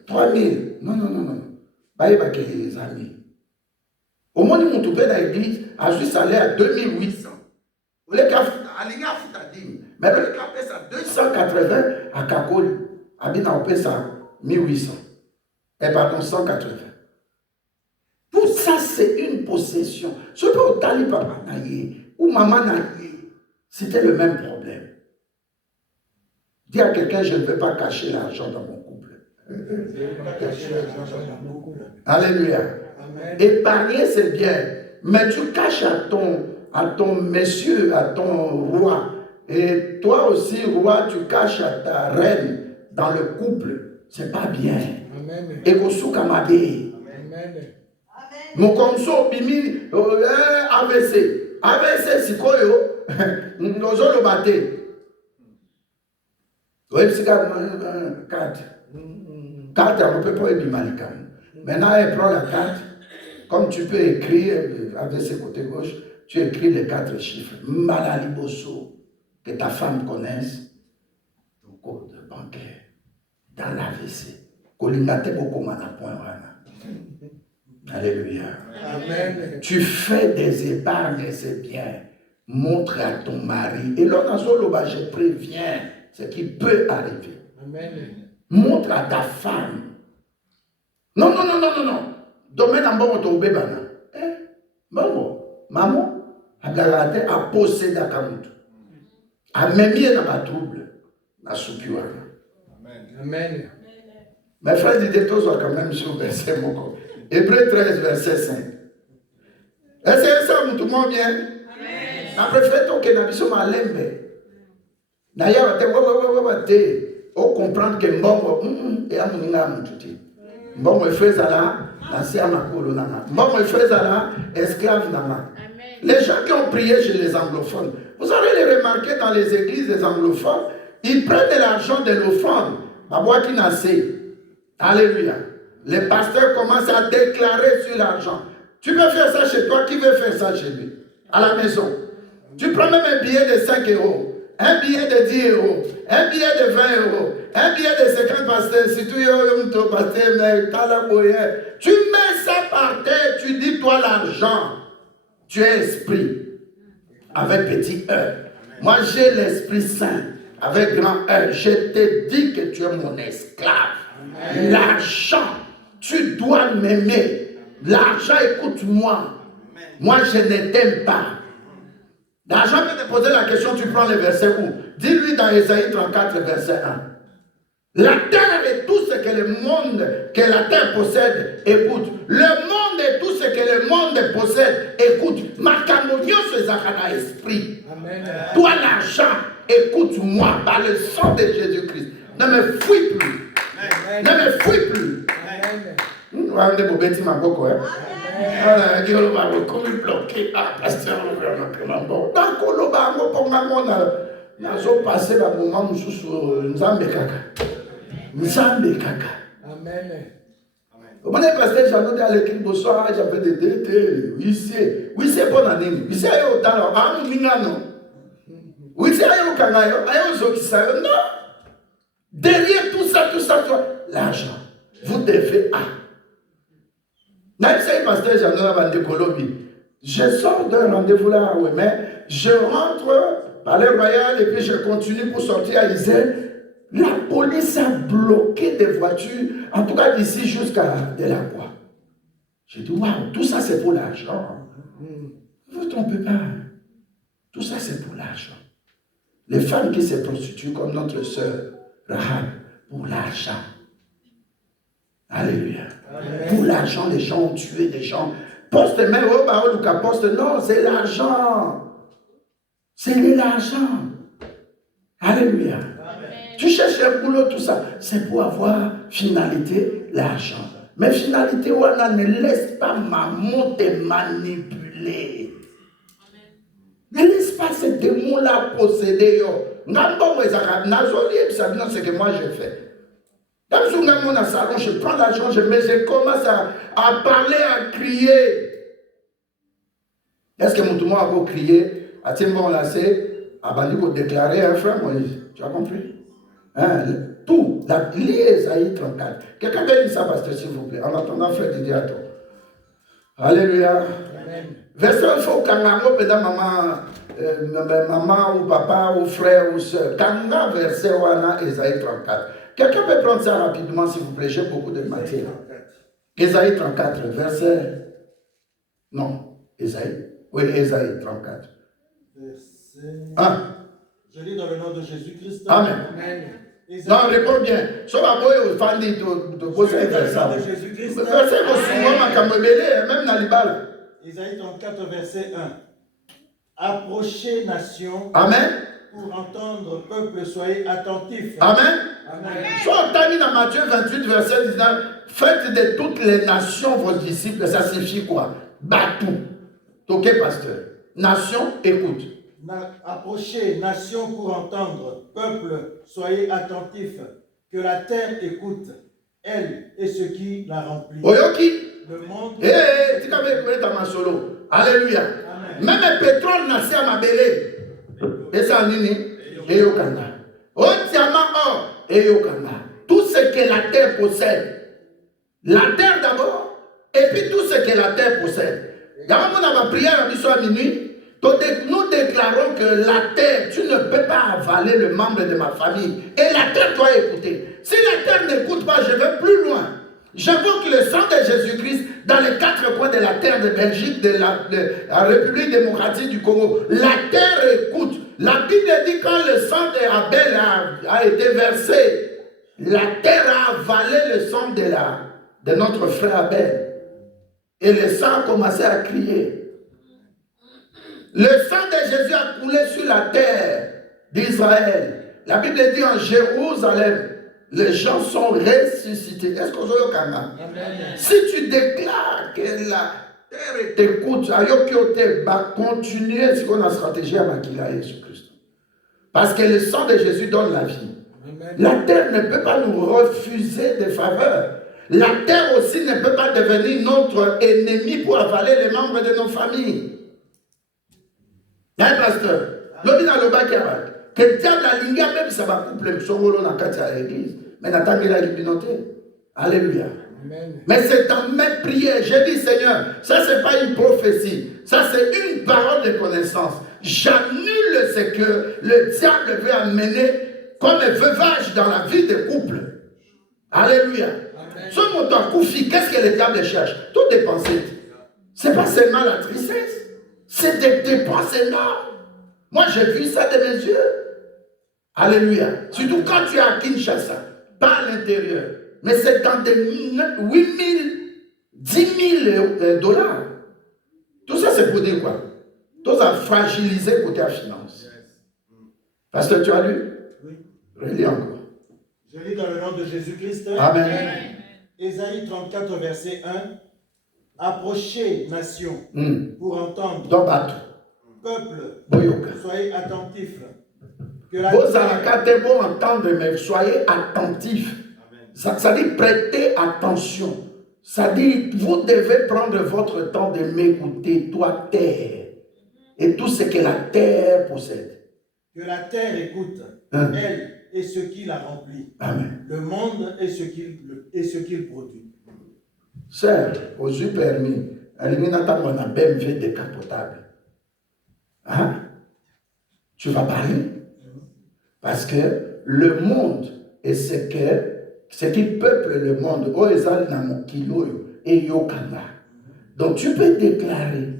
3000. Non. Les amis. Au moins, nous avons dans l'église, a juste allé à 2800. Mais le cas fait ça 280 à Kakoli. Abina on paie ça 1800. Et pardon, 180. Tout ça, c'est une possession. Ce que au tali papa naïe ou maman naïe, c'était le même problème. Dis à quelqu'un, je ne vais pas cacher l'argent dans mon couple. Alléluia. Épargner, c'est bien. Mais tu caches à ton monsieur, à ton roi. Et toi aussi, roi, tu caches à ta reine. Dans le couple, c'est pas bien. Et Kosuka Mabé. Mon conso bimi AVC. AVC sikoyo. Nozo lo bate. Oui, c'est 4. 4, on ne peut pas être malikam. Maintenant, elle prend la carte. Comme tu peux écrire AVC côté gauche, tu écris les 4 chiffres. Malaliboso. Que ta femme connaisse. Ton code bancaire. Dans l'AVC. Kolingate beaucoup mana point wana. Alléluia. Amen. Tu fais des épargnes, c'est bien. Montre à ton mari. Et là, dans ce loba, je préviens ce qui peut arriver. Amen. Montre à ta femme. Non, non, non, non, non, non. Domaine en bon to bébana. Bon, maman, a gagné à posséder à Kamutu. A même dans ma trouble. Na soupiwa. Amen. Mes frères disaient tous quand même sur le verset moko. Hébreu 13, verset 5. Est-ce que ça tout le monde bien? Après, faites que nous sommes à l'embe. D'ailleurs, on comprend que Mbongo et Amunga Moututi. Mbongo est fait là, la Siama Kolonana. Mbongo est fait là, esclave Nama. Les gens qui ont prié chez les anglophones, vous allez les remarquer dans les églises des anglophones, ils prennent de l'argent de l'offrande. Alléluia. Les pasteurs commencent à déclarer sur l'argent. Tu veux faire ça chez toi, qui veut faire ça chez lui? À la maison. Tu prends même un billet de 5 euros, un billet de 10 euros, un billet de 20 euros, un billet de 50 pasteurs. Si tu tu mets ça par terre, tu dis toi l'argent. Tu es esprit avec petit E. Moi j'ai l'Esprit Saint avec grand E. Je te dis que tu es mon esclave. L'argent, tu dois m'aimer. L'argent, écoute-moi. Moi je ne t'aime pas. L'argent peut te poser la question, tu prends le verset où? Dis-lui dans Ésaïe 34, verset 1. La terre et tout ce que le monde, que la terre possède, écoute. Le monde et tout ce que le monde possède, écoute. Ma camonio se zahana esprit. Toi l'argent, écoute-moi par le sang de Jésus-Christ. Ne me fuis plus. Ne me fuis plus. Nous allons vous bêtir ma boko, hein. Voilà, Dieu va comme bloqué. Ah, pasteur, on va bon. Donc, on va passer le moment où nous sommes Nzambe kaka. Amen. Vous voyez, pasteur, j'avais à l'équipe de soir, j'avais des DT, oui, c'est bonne année. Oui, c'est au talent, ah, nous mingano. Oui, c'est au Kanayo, ayo Zokisayo. Non. Derrière tout ça, l'argent. Vous devez, même si pasteur, j'en ai un Colombie. Je sors d'un rendez-vous là, oui, mais je rentre par le royal et puis je continue pour sortir à Isère. La police a bloqué des voitures, en tout cas d'ici jusqu'à Delacroix. J'ai dit, waouh, tout ça c'est pour l'argent. Ne vous trompez pas. Tout ça c'est pour l'argent. Les femmes qui se prostituent comme notre sœur Rahab, pour l'argent. Alléluia. Amen. Pour l'argent, les gens ont tué des gens. Poste même, poste, non, c'est l'argent. C'est de l'argent. Alléluia. Amen. Tu cherches un boulot, tout ça, c'est pour avoir finalité, l'argent. Mais finalité, on ne laisse pas maman te manipuler. Ne laisse pas ces démons-là posséder. C'est ce que moi je fais. Dans mon salon, je prends l'argent, je commence à parler, à crier. Est-ce que mon tout le monde a beau crier? À ce moment-là, c'est à déclarer un frère Moïse. Tu as compris? Hein? Tout. Lis Ésaïe 34. Quelqu'un peut lire ça, pasteur, s'il vous plaît. En attendant, frère Didier à toi. Alléluia. Amen. Verset, il faut que maman ou papa ou frère ou soeur. Quand verset wana Ésaïe 34. Quelqu'un peut prendre ça rapidement, s'il vous plaît. J'ai beaucoup de matière. Ésaïe 34, verset. Non, Ésaïe. Oui, Ésaïe 34. Verset. 1. Je lis dans le nom de Jésus-Christ. Amen. Amen. Non, réponds bien. Ça va vous faire de poser un verset. Verset que souvent, même dans les balles. Ésaïe 34, verset 1. Approchez, nation. Amen. Pour entendre, peuple, soyez attentifs. Amen. Amen. Soit on dans Matthieu 28, verset 19. Faites de toutes les nations vos disciples. Ça signifie quoi? Batou. Ok, pasteur. Nation, écoute. Approchez, nation, pour entendre, peuple, soyez attentifs. Que la terre écoute, elle et ce qui la remplit. Oyoki. Le monde. Tu as vu ta solo. Alléluia. Amen. Même le pétrole n'a pas ma belé. Et ça, nini, et yokanda. Au diamant or, et yokanda. Tout ce que la terre possède. La terre d'abord, et puis tout ce que la terre possède. Dans ma prière à minuit, nous déclarons que la terre, tu ne peux pas avaler le membre de ma famille. Et la terre doit écouter. Si la terre n'écoute pas, je vais plus loin. J'invoque le sang de Jésus-Christ dans les 4 coins de la terre de Belgique, de la République démocratique du Congo. La terre écoute. La Bible dit quand le sang d'Abel a été versé, la terre a avalé le sang de notre frère Abel. Et le sang a commencé à crier. Le sang de Jésus a coulé sur la terre d'Israël. La Bible dit en Jérusalem, les gens sont ressuscités. Est-ce que vous avez si tu déclares que la terre t'écoute, continuer ce qu'on a stratégie à Makila Jésus-Christ. Parce que le sang de Jésus donne la vie. La terre ne peut pas nous refuser des faveurs. La terre aussi ne peut pas devenir notre ennemi pour avaler les membres de nos familles. Hein, pasteur? L'obina loba kiabat. Que diable a linga même ça va couper le songolo dans l'église. Mais n'attendez la communauté. Alléluia. Amen. Mais c'est dans mes prières. J'ai dit, Seigneur, ça c'est pas une prophétie. Ça c'est une parole de connaissance. J'annule ce que le diable veut amener comme un veuvage dans la vie des couples. Alléluia. Ce mot en koufi, qu'est-ce que le diable cherche? Toutes des pensées. Ce n'est pas seulement la tristesse. C'est des dépenses énormes. Moi, j'ai vu ça de mes yeux. Alléluia. Surtout quand tu es à Kinshasa, pas à l'intérieur. Mais c'est dans des 8 000, 10 000 dollars. Tout ça, c'est pour dire quoi? Tout ça fragiliser côté la finance. Pasteur, tu as lu? Oui. Relis encore. Je lis dans le nom de Jésus-Christ. Amen. Ésaïe 34, verset 1. Approchez, nation, pour entendre. Peuple, soyez attentifs. Vous allez bon entendre, mais soyez attentifs. Ça dit prêtez attention. Ça dit, vous devez prendre votre temps de m'écouter, toi, terre, et tout ce que la terre possède. Que la terre écoute, elle et ce qui la remplit. Amen. Le monde et ce qu'il produit. Sœur, aux yeux permis, éliminateur on a BMW décapotable. Hein? Tu vas parler? Parce que le monde est ce qui peuple le monde. Donc tu peux déclarer.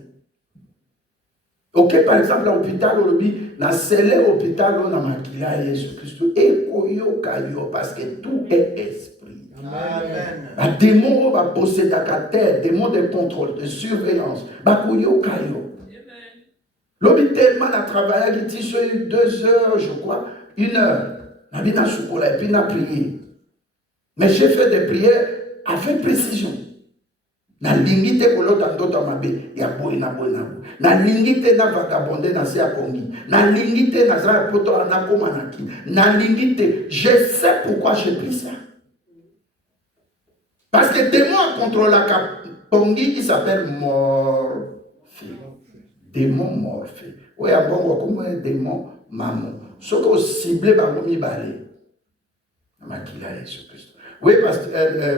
Ok, par exemple, l'hôpital, dans le hôpital, on a Makila Jésus-Christ. Parce que tout est esprit. Amen. Un démon va posséder ta terre, démon de contrôle, de surveillance. L'homme tellement a travaillé, il dit 2 heures, je crois, 1 heure. Et puis il a prié. Mais j'ai fait des prières avec précision. Na lingite kolota ndota mabe ya boy na boy na boy. Na lingite na vagabonde na se akongi. Na lingite na za poto na komanaki. Na lingite, je sais pourquoi j'ai pris ça. Parce que démon contrôle la kapongi qui s'appelle Morphée. Démon Morphée. Oui, à bon comme un démon maman. Ce qu'on ciblé par mon balai. Makila Jésus-Christ. Oui, parce que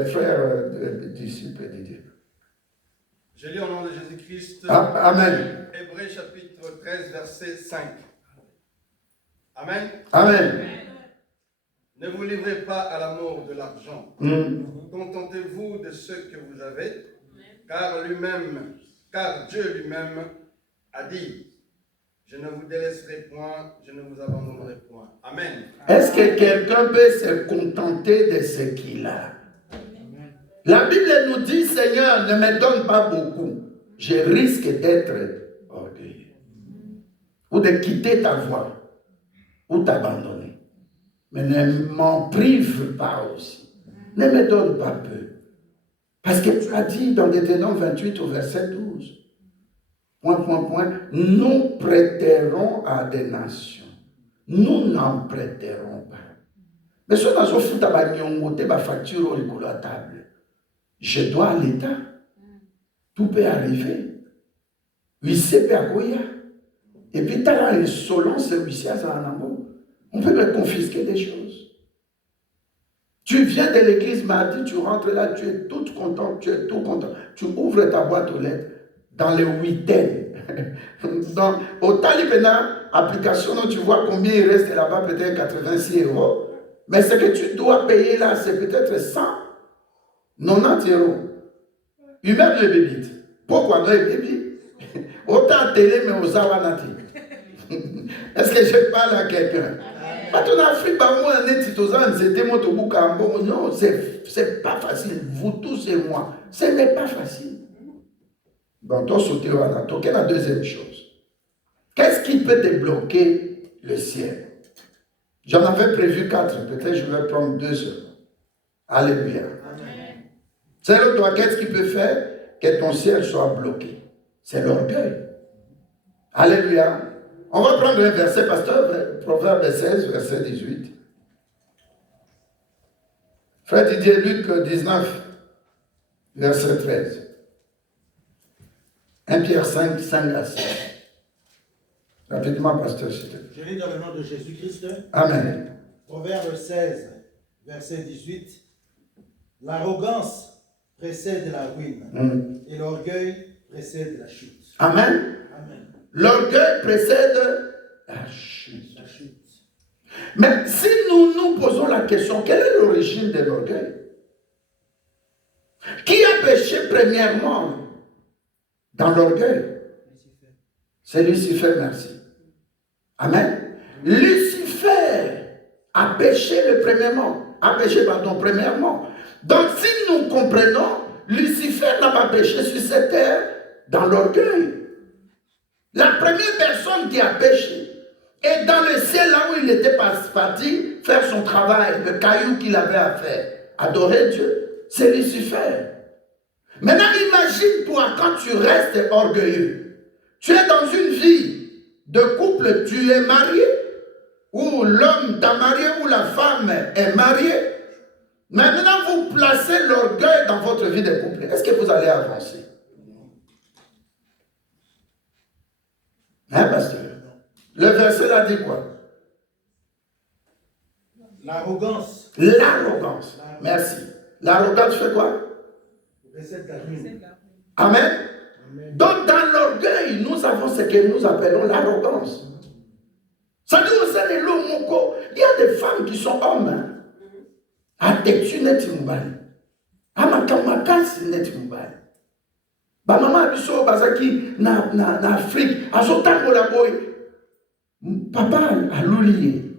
frère disciple de Dieu. Je lis au nom de Jésus-Christ. Amen. Hébreux chapitre 13, verset 5. Amen. Amen. Ne vous livrez pas à l'amour de l'argent. Contentez-vous de ce que vous avez, car Dieu lui-même a dit, je ne vous délaisserai point, je ne vous abandonnerai point. Amen. Est-ce que quelqu'un peut se contenter de ce qu'il a? La Bible nous dit, Seigneur, ne me donne pas beaucoup. Je risque d'être orgueilleux. Ou de quitter ta voie. Ou t'abandonner. Mais ne m'en prive pas aussi. Ne me donne pas peu. Parce que tu as dit dans Deutéronome 28 au verset 12. Nous prêterons à des nations. Nous n'en prêterons pas. Mais si on a fait facture au la table, je dois à l'État. Tout peut arriver. Huissier peut accueillir. Et puis, tu as l'insolence, huissier à Zanambo. On peut me confisquer des choses. Tu viens de l'église mardi, tu rentres là, tu es toute contente, tu es tout content. Tu ouvres ta boîte aux lettres dans le week-end. Au Talibena, application, tu vois combien il reste là-bas, peut-être 86 €. Mais ce que tu dois payer là, c'est peut-être 190 €. Humain le bébé. Pourquoi non, bébé? Autant télé, mais aux awanati. Est-ce que je parle à quelqu'un? En Afrique, non, c'est pas facile. Vous tous et moi, ce n'est pas facile. Donc, toi, sauter au anato. Quelle est la deuxième chose? Qu'est-ce qui peut débloquer le ciel? J'en avais prévu 4, peut-être je vais prendre 2 seulement. Alléluia. Selon toi, qu'est-ce qui peut faire que ton ciel soit bloqué? C'est l'orgueil. Alléluia. On va prendre un verset, pasteur, Proverbe 16, verset 18. Frère Didier, Luc 19, verset 13. 1 Pierre 5, 5 à 6. Rapidement, pasteur, s'il te plaît. Je lis dans le nom de Jésus-Christ. Amen. Proverbe 16, verset 18. L'arrogance précède la ruine et l'orgueil précède la chute. Amen. Amen. L'orgueil précède la chute. La chute. Mais si nous nous posons la question, quelle est l'origine de l'orgueil? Qui a péché premièrement dans l'orgueil? C'est Lucifer, merci. Amen. Lucifer a péché premièrement. Donc si nous comprenons, Lucifer n'a pas péché sur cette terre dans l'orgueil. La première personne qui a péché est dans le ciel, là où il était parti faire son travail, le caillou qu'il avait à faire, adorer Dieu, c'est Lucifer. Maintenant, imagine-toi quand tu restes orgueilleux. Tu es dans une vie de couple, tu es marié, ou l'homme t'a marié, ou la femme est mariée. Maintenant, vous placez l'orgueil dans votre vie de couple. Est-ce que vous allez avancer? Hein, pasteur? Le verset là dit quoi? L'arrogance. L'arrogance. Merci. L'arrogance fait quoi? Précède la ruine. Amen. Amen. Donc, dans l'orgueil, nous avons ce que nous appelons l'arrogance. Ça dit au sein de l'homme, il y a des femmes qui sont hommes. Hein? Atektu neti mubali. Amakamakasi neti mubali. Ba mama biso bazaki na Afrique. Azotambola boy. Papa aluli.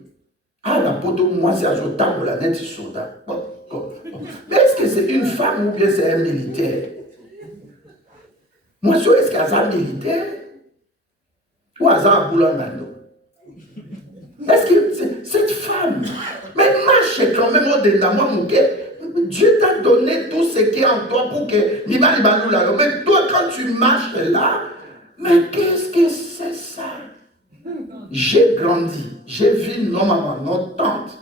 Ah la poto moi c'est azotambola neti soda. Mais est-ce que c'est une femme ou bien c'est un militaire? Moi je est-ce qu'elle est un militaire? Ou elle est un boulangano? Est-ce que cette femme, mais marche quand même au-delà de moi, Dieu t'a donné tout ce qui est en toi pour que mais toi quand tu marches là, mais qu'est-ce que c'est ça? J'ai grandi, j'ai vu nos mamans, nos tantes.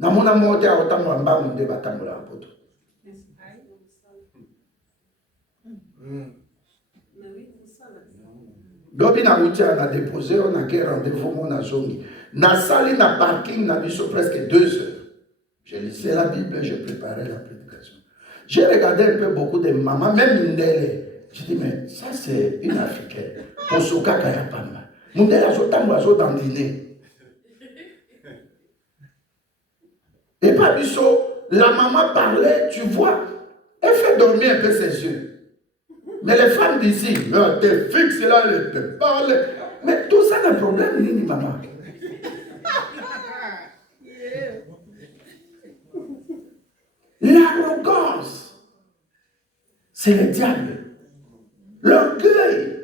Dans mon amour, il y a autant de gens qui ont Lobi na routier a déposé, on a quel rendez-vous, mon azongi. Na salle, na parking, na biso presque 2 heures. J'ai lisé la Bible, j'ai préparé la prédication. J'ai regardé un peu beaucoup de mamans, même Ndele. J'ai dit, mais ça c'est une Africaine. Posoka Kayapamba. Ndele a sotambo a dandine. Et pas biso, la maman parlait, tu vois, elle fait dormir un peu ses yeux. Mais les femmes d'ici, t'es fixe là, elles te parlent. Mais tout ça n'a problème, ni maman. L'arrogance, c'est le diable. L'orgueil,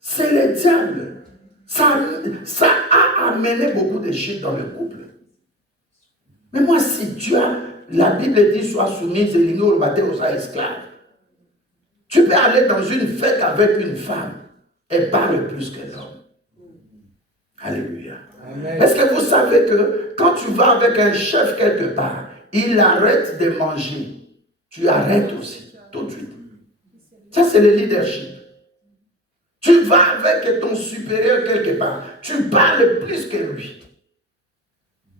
c'est le diable. Ça a amené beaucoup de chutes dans le couple. Mais moi, si tu as, la Bible dit, sois soumise et l'ignore, aux esclaves. Tu peux aller dans une fête avec une femme et parle plus que l'homme. Alléluia. Amen. Est-ce que vous savez que quand tu vas avec un chef quelque part, il arrête de manger, tu arrêtes aussi, tout de suite. Ça, c'est le leadership. Tu vas avec ton supérieur quelque part, tu parles plus que lui.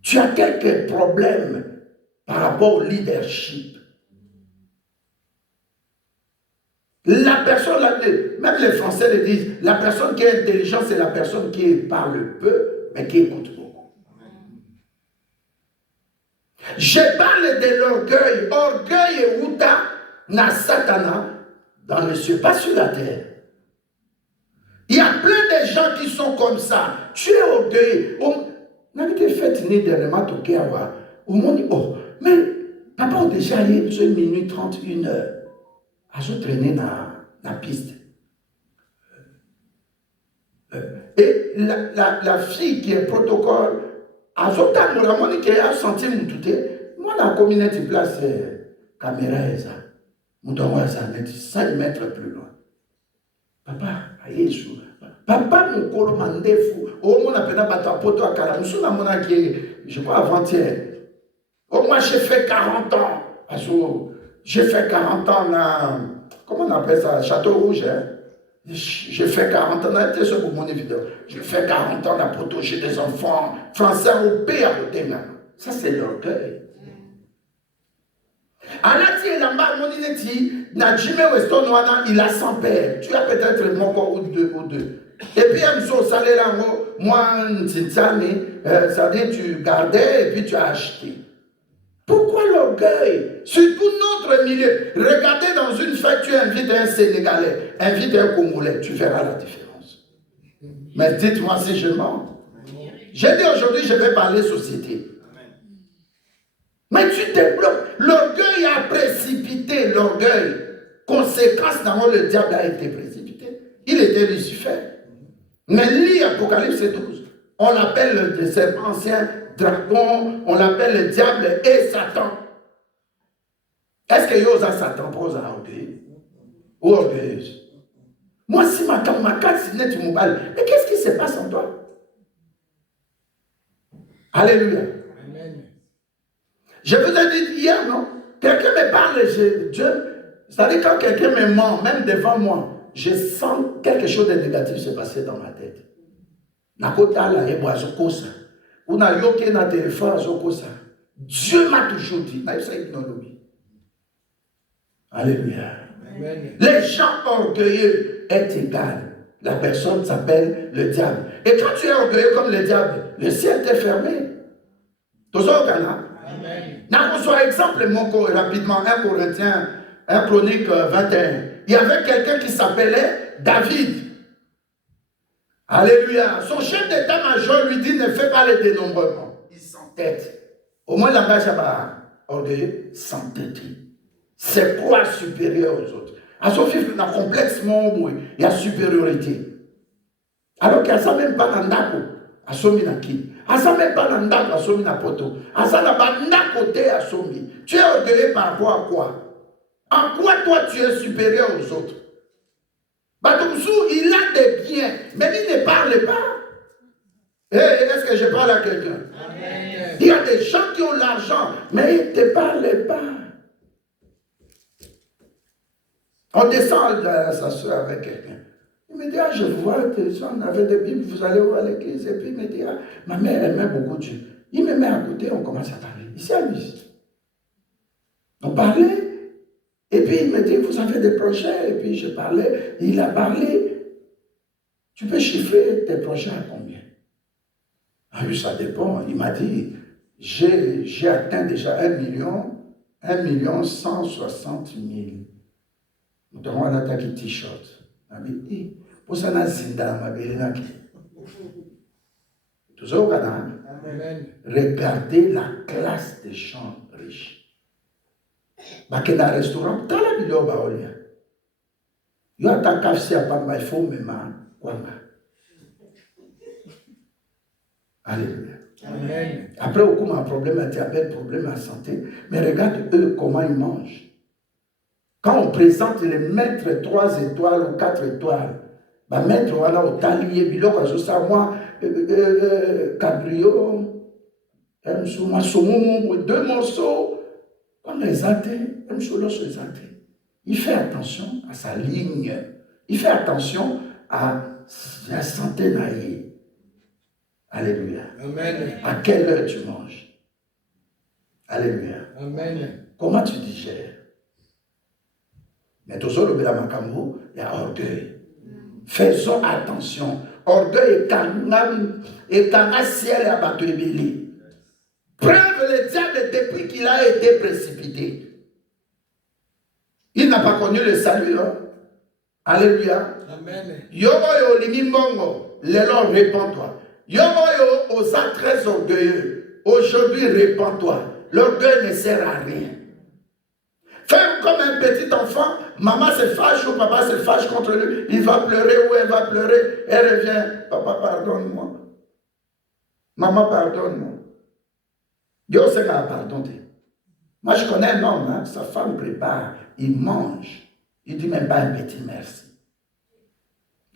Tu as quelques problèmes, par rapport au leadership. La personne, même les Français le disent, la personne qui est intelligente, c'est la personne qui parle peu, mais qui écoute beaucoup. Je parle de l'orgueil. Orgueil et Outa, na Satana, dans les cieux, pas sur la terre. Il y a plein de gens qui sont comme ça. Tu es orgueilleux. On a été fait ni dernièrement au Kéawa. Au monde, oh, mais papa a déjà allé sur minuit 31 heures. À se traîner dans la piste. Et la fille qui est protocole, à ce temps, la monnaie qui a senti mon tout. Moi, la communauté place caméra et ça. Mon temps, ça met 5 mètres plus loin. Papa, aïe, sous. Papa, mon colo m'a fou. Au moins, on a peine à poto à Kala. Monsieur, la monnaie qui est, je crois, avant-hier. Au moins, j'ai fait 40 ans. J'ai fait 40 ans là. Comment on appelle ça? Château Rouge, hein? J'ai fait 40 ans, on a été sur mon vidéo. J'ai fait 40 ans pour toucher des enfants français au pays à côté. Ça, c'est l'orgueil. Alati et la marque, mon ineti, na Jimé Weston, il a 100 pères. Tu as peut-être mon corps ou deux. Et puis, un jour, ça allait là, moi, ça veut dire tu gardais et puis tu as acheté. Pourquoi l'orgueil? Surtout notre milieu. Regardez dans une fête, tu invites un Sénégalais, invite un Congolais, tu verras la différence. Mais dites-moi si je mens. J'ai dit aujourd'hui, je vais parler société. Mais tu te bloques. L'orgueil a précipité l'orgueil. Conséquence, dans le diable a été précipité. Il était Lucifer. Mais lis Apocalypse 12. On l'appelle le serpent ancien dragon, on l'appelle le diable et Satan. Est-ce que Yosa Satan pose à orgueil ou orgueilleuse? Moi, si ma carte c'est net mobile, mais qu'est-ce qui se passe en toi? Alléluia. Amen. Je vous ai dit hier, non? Quelqu'un me parle, Dieu, c'est-à-dire quand quelqu'un me ment, même devant moi, je sens quelque chose de négatif se passer dans ma tête. Nakotala et boazokosa. On a yoké na téléphone azokosa. Dieu m'a toujours dit. Alléluia. Amen. Les gens orgueilleux est égal. La personne s'appelle le diable. Et quand tu es orgueilleux comme le diable, le ciel t'est fermé. Tout ça au Ghana. Amen. N'a soit exemple mon corps rapidement 1 Corinthiens, 1 Chronique 21. Il y avait quelqu'un qui s'appelait David. Alléluia. Son chef d'état-major lui dit ne fais pas le dénombrement. Il s'entête. Au moins la base va orgueilleux, s'entêter. C'est quoi supérieur aux autres? À son fils, il y a complexement, il y a supériorité. Alors qu'il n'y a ça même pas dans Ndako, à Somi Naki. À ça même pas dans Ndako, à Somi Napoto. À ça n'a pas côté à Somi. Tu es orgueilleux par rapport à quoi? En quoi toi tu es supérieur aux autres? Batumsou, il a des biens, mais il ne parle pas. Est-ce que je parle à quelqu'un? Il y a des gens qui ont l'argent, mais ils ne te parlent pas. On descend à sa soeur avec quelqu'un. Il me dit, ah, je vois, on avait des Bibles, vous allez où à l'église? Et puis il me dit, ah, ma mère aimait beaucoup Dieu. Il me met à côté, on commence à parler. Il s'amuse. On parlait. Et puis il me dit, vous avez des projets? Et puis je parlais, il a parlé. Tu peux chiffrer tes projets à combien? Ah oui, ça dépend. Il m'a dit, j'ai atteint déjà 1,160,000. Nous avons un attaque t-shirt. Il dit, pour ça, on a zinda, ma belle. Toujours au Ghana. Regardez la classe des gens riches. Bah, qu'il y a un restaurant, t'as la vidéo, bah, il y a un café à pas mal, il faut même, quoi, alléluia. Amen. Après, au coup, un problème à diabète, problème à santé, mais regarde eux comment ils mangent. Quand on présente les maîtres 3 étoiles ou 4 étoiles, bah, maître, voilà, au talier, bilo, quand je sais, moi, cabrio, deux morceaux, comme les athées, il fait attention à sa ligne. Il fait attention à la santé naïe. Alléluia. Amen. À quelle heure tu manges? Alléluia. Amen. Comment tu digères? Mais tout ça, le Makambo, il y a orgueil. Faisons attention. Orgueil est un ciel à battre les. Preuve le diable depuis qu'il a été précipité. Il n'a pas connu le salut. Hein? Alléluia. Amen. Yoboyo limimbongo, l'élan répands-toi. Yoboyo osa très orgueilleux. Aujourd'hui, répands-toi. L'orgueil ne sert à rien. Fais comme un petit enfant, maman se fâche ou papa se fâche contre lui, il va pleurer ou elle va pleurer, elle revient, papa pardonne-moi. Maman pardonne-moi. Dieu sait qu'elle a pardonné. Moi je connais un homme, hein, sa femme prépare, il mange, il dit même pas un petit merci.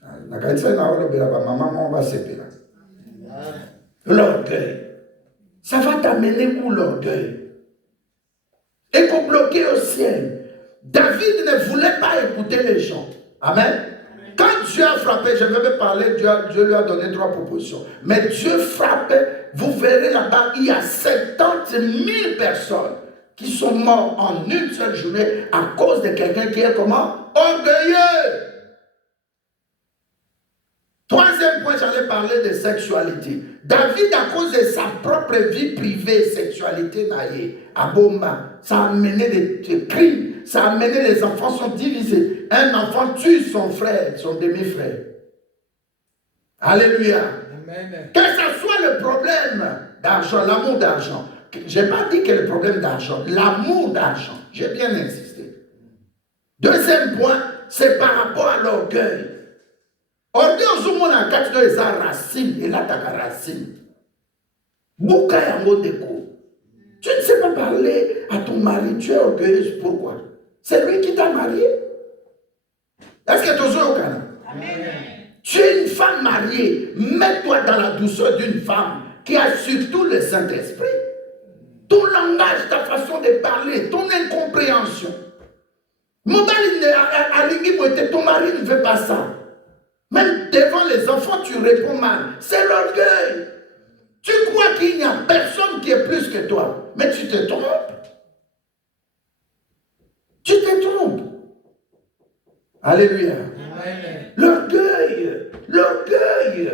Maman va séparer. L'orgueil. Ça va t'amener où l'orgueil? Et qu'on bloquait au ciel. David ne voulait pas écouter les gens. Amen. Quand Dieu a frappé, je vais me parler, Dieu lui a donné 3 propositions. Mais Dieu frappait, vous verrez là-bas, il y a 70 000 personnes qui sont mortes en une seule journée à cause de quelqu'un qui est comment? Orgueilleux. 3e point, j'allais parler de sexualité. David, à cause de sa propre vie privée, sexualité naïe, à Bomba, ça a amené des crimes, ça a amené les enfants sont divisés. Un enfant tue son frère, son demi-frère. Alléluia. Amen. Que ce soit le problème d'argent, l'amour d'argent. Je n'ai pas dit que le problème d'argent, l'amour d'argent. J'ai bien insisté. 2e point, c'est par rapport à l'orgueil. Orgueil, au monde en 4 les racines, et là, tu as racine. Bouka yango deko. Tu ne sais pas parler à ton mari, tu es orgueilleuse. Pourquoi? C'est lui qui t'a marié. Est-ce que tu es au Canada? Tu es une femme mariée. Mets-toi dans la douceur d'une femme qui a surtout le Saint-Esprit. Ton langage, ta façon de parler, ton incompréhension. Mon mari, ton mari ne veut pas ça. Même devant les enfants, tu réponds mal. C'est l'orgueil. Tu crois qu'il n'y a personne qui est plus que toi. Mais tu te trompes. Tu te trompes. Alléluia. L'orgueil. L'orgueil.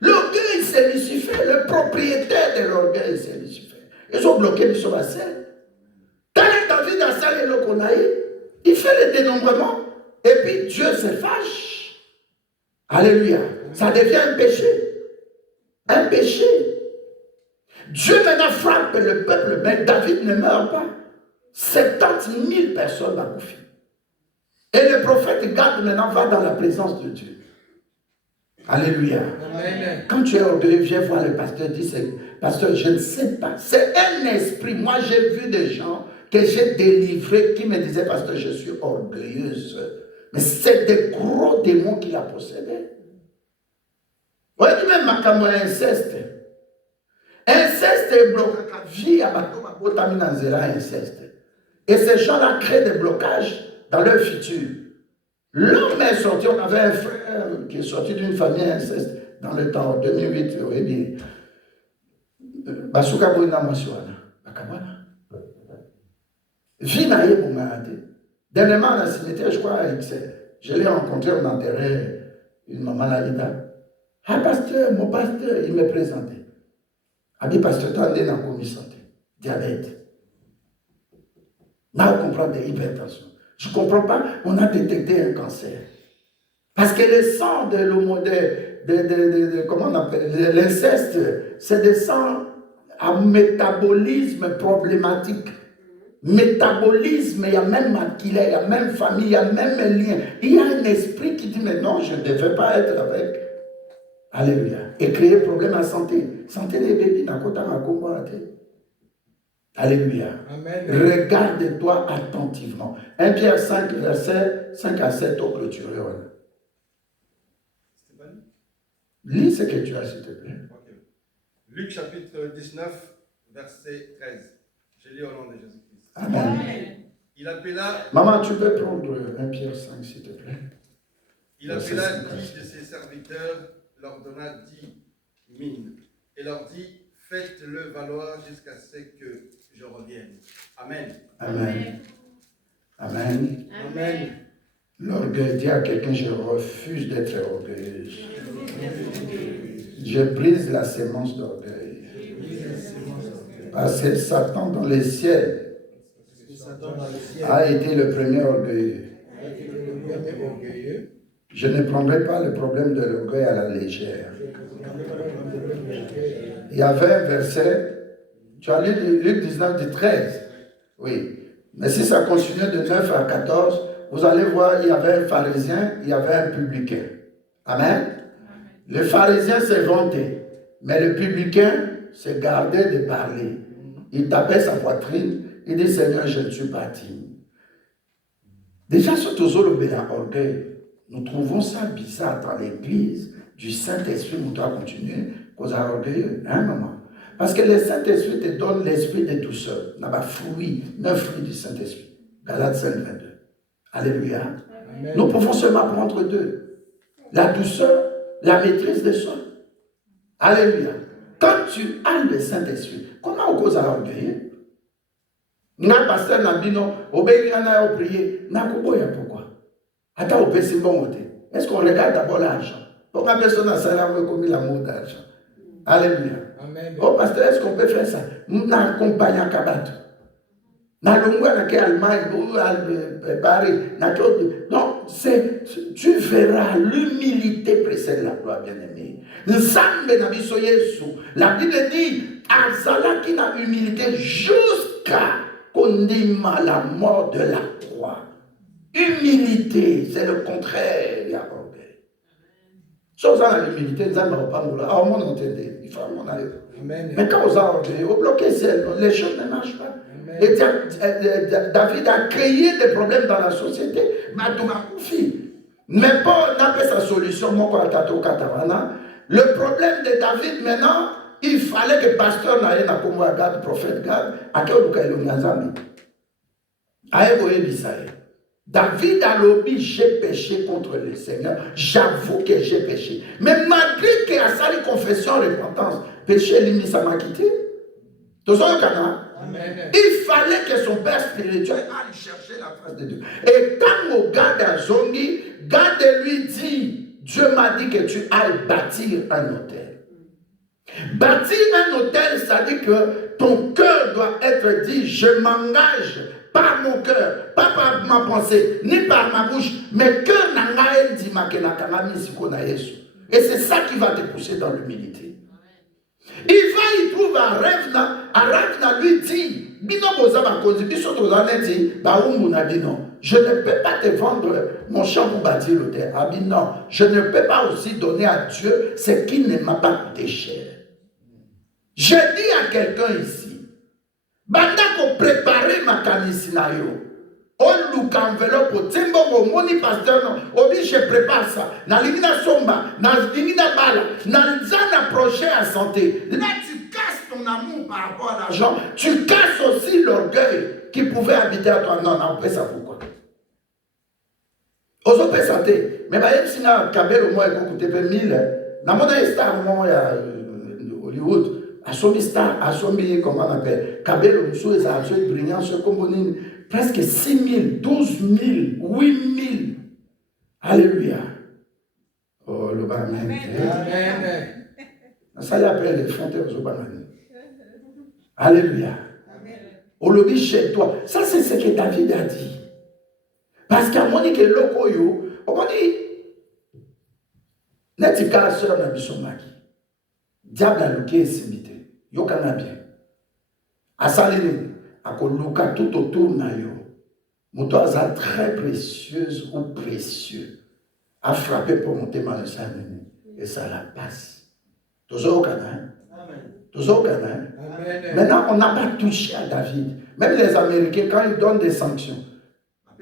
L'orgueil, c'est Lucifer. Le propriétaire de l'orgueil, c'est Lucifer. Ils ont bloqué sur la scène. Quand David a salé le Konaï, il fait le dénombrement. Et puis Dieu se fâche. Alléluia. Ça devient un péché. Un péché. Dieu maintenant frappe le peuple, mais David ne meurt pas. 70 000 personnes ont couffé. Et le prophète Gad maintenant va dans la présence de Dieu. Alléluia. Amen. Quand tu es orgueilleux, viens voir le pasteur, dis, pasteur, je ne sais pas. C'est un esprit. Moi, j'ai vu des gens que j'ai délivrés qui me disaient, pasteur, je suis orgueilleuse. Mais c'est des gros démons qui la possédaient. Oui, même Makamo inceste. Inceste est bloqué. Vie à inceste. Et ces gens-là créent des blocages dans leur futur. L'homme est sorti, on avait un frère qui est sorti d'une famille inceste dans le temps, 2008, oui, Basuka Boina Masuana, Bakabana. Vie naïe pour m'arrêter. Dernièrement, à la cimetière, je crois, je l'ai rencontré, on enterrait une maman laïda. Ah, pasteur, mon pasteur, il me présentait. Il dit, pasteur, tu as dans la commission santé, diabète. Là, on comprend des hypertensions. Je ne comprends pas, on a détecté un cancer. Parce que le sang de l'homo, comment on appelle, l'inceste, c'est des sangs à métabolisme problématique. Métabolisme, il y a même maquillé, il y a même famille, il y a même un lien. Il y a un esprit qui dit, mais non, je ne devais pas être avec. Alléluia. Et créer problème à santé. Santé des bébés, n'a pas Alléluia. Amen. Regarde-toi attentivement. 1 Pierre 5, verset 5 à 7 au clôturé. Lis ce que tu as, s'il te plaît. Okay. Luc chapitre 19, verset 13. Je lis au nom de Jésus-Christ. Amen. Amen. Il appela... Maman, tu peux prendre 1 Pierre 5, s'il te plaît. Il appela 10 de ses serviteurs, leur donna 10 mines, et leur dit, faites-le valoir jusqu'à ce que je revienne. Amen. Amen. Amen. Amen. L'orgueil, dit à quelqu'un, je refuse d'être orgueilleux. Je brise la sémence d'orgueil. Parce que Satan dans les ciels a été le premier orgueilleux. Je ne prendrai pas le problème de l'orgueil à la légère. Il y avait un verset, tu as lu Luc 19 du 13. Oui. Mais si ça continuait de 9 à 14, vous allez voir, il y avait un pharisien, il y avait un publicain. Amen. Le pharisien s'est vanté, mais le publicain s'est gardé de parler. Il tapait sa poitrine, il dit, Seigneur, je ne suis pas timide. Déjà, sur tout le orgueil, nous trouvons ça bizarre dans l'église du Saint-Esprit, nous devons continuer, cause à orgueilleux, hein, maman? Parce que le Saint-Esprit te donne l'esprit de douceur. Il y a 9 fruits du Saint-Esprit. Galates 5, 22. Alléluia. Amen. Nous pouvons seulement prendre 2. La douceur, la maîtrise de soi. Alléluia. Quand tu as le Saint-Esprit, comment on cause à orgueilleux? N'a pasteur Nabino, obéir à prier. N'a pas pourquoi? Attends, au PC bon. Est-ce qu'on regarde d'abord l'argent? Pourquoi personne n'a salaire comme l'amour d'argent? Alléluia. Amen. Oh, pasteur, est-ce qu'on peut faire ça? Nous n'accompagnons à Kabato. Donc, tu verras l'humilité précède la gloire, bien-aimé. La Bible dit, Azala qui n'a humilité jusqu'à condamner la mort de la croix. Humilité, c'est le contraire. Il y a orgueil. Sans l'humilité, nous n'allons pas nous là. On entend, il faut mon aller. Mais quand on a orgueil, au bloqué, les choses ne marchent pas. Et David a créé des problèmes dans la société. Mais Paul n'a pas sa solution. Le problème de David maintenant, il fallait que le pasteur n'aille pas comme Gad, prophète Gad, à quel cas il y a David a lobby, j'ai péché contre le Seigneur. J'avoue que j'ai péché. Mais malgré qu'il a sa confession, repentance, péché, limite, ça m'a quitté. Il fallait que son père spirituel aille chercher la face de Dieu. Et quand on garde à Zongi, Gad lui dit, Dieu m'a dit que tu ailles bâtir un hôtel. Bâtir un hôtel, ça dit que ton cœur doit être dit, je m'engage par mon cœur, pas par ma pensée, ni par ma bouche, mais cœur n'a dit ma et c'est ça qui va te pousser dans l'humilité. Il trouve un rêve, lui dit, je ne peux pas te vendre mon champ pour bâtir l'hôtel. Ah non, je ne peux pas aussi donner à Dieu ce qui ne m'a pas coûté cher. Je dis à quelqu'un ici, banda ko préparer ma canisinayo. On look enveloppe au timbo moni pasteur non. Obi je prépare ça. Na limina somba, na limina bala, na zana projet à santé. Là tu casses ton amour par rapport à l'argent. Tu casses aussi l'orgueil qui pouvait habiter à toi. Non, on fait ça pourquoi? Oso peut santé. Mais bah si na kabel au moins écouter 1000. Na mona star moi ya Hollywood. Assomi star, assomi, comment on appelle, Kabelo, ça a brillant, ce component, presque 6 000, 12 000, 8 000. Alléluia. Oh, le Amen. Amen. Ça y appelle les fontaines aux bananes. Alléluia. Au lobby chez toi. Ça, c'est ce que David a dit. Parce qu'à mon que l'okoyo, on dit, n'est-ce pas sœur Nabisomaki? Diable a loqué et s'imité. Yokana bien. Asalini, akoluka tout autour na yo. Moto aza très précieuse ou précieux. A frappé pour monter mal le sang. Et ça la passe. Toujours au Canada. Toujours au Canada. Maintenant, on n'a pas touché à David. Même les Américains, quand ils donnent des sanctions,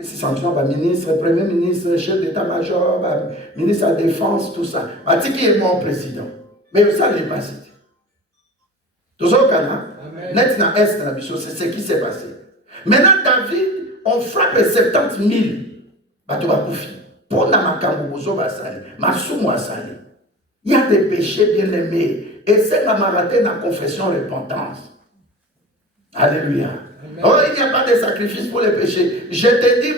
ces sanctions, ministre, premier ministre, chef d'état-major, ministre de la défense, tout ça. Matiki est mon président. Mais ça ne l'est pas cité. Toujours au Canada. C'est ce qui s'est passé. Maintenant, David, on frappe 70 000. Il y a des péchés bien aimés. Et c'est la maladie de la confession repentance. Alléluia. Oh, il n'y a pas de sacrifice pour les péchés. Je te dis,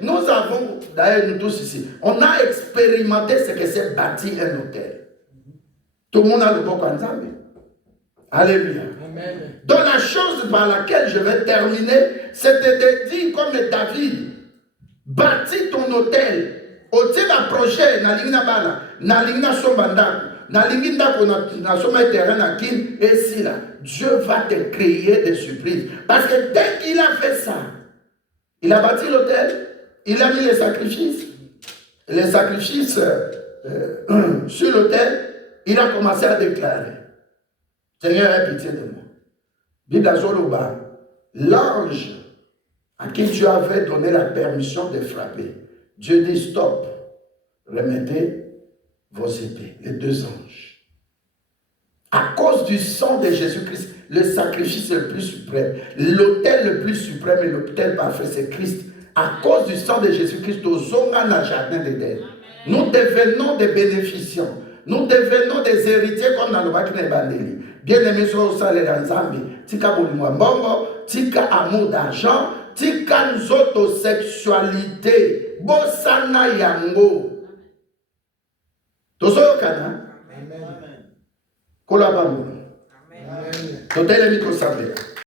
nous avons, d'ailleurs nous tous ici, on a expérimenté ce que c'est bâtir un hôtel. Tout le monde a le bon ensemble. Alléluia. Amen. Donc la chose par laquelle je vais terminer, c'est de dire comme David, bâtis ton hôtel. Oti na projet na lingi na bala, na lingi na sombandako, na lingi ndako na soma terrain na kin et si là, Dieu va te créer des surprises. Parce que dès qu'il a fait ça, il a bâti l'hôtel, il a mis les sacrifices sur l'hôtel, il a commencé à déclarer, Seigneur, aie pitié de moi. Bible Azoloba, l'ange à qui Dieu avait donné la permission de frapper, Dieu dit stop, remettez vos épées, les deux anges. À cause du sang de Jésus-Christ, le sacrifice le plus suprême, l'autel le plus suprême et l'autel parfait, c'est Christ. À cause du sang de Jésus-Christ, nous sommes dans le jardin d'Éden. Nous devenons des bénéficiants. Nous devenons des héritiers comme dans le Bakine Bandeli. Bien-aimés, sur le salaire d'Anzambi, tika bolimwa mbongo, tika amour d'argent, tika nzotosexualité, bosana yango. Tozo kana? Amen. Kola bamu. Amen. Totele miko sabe.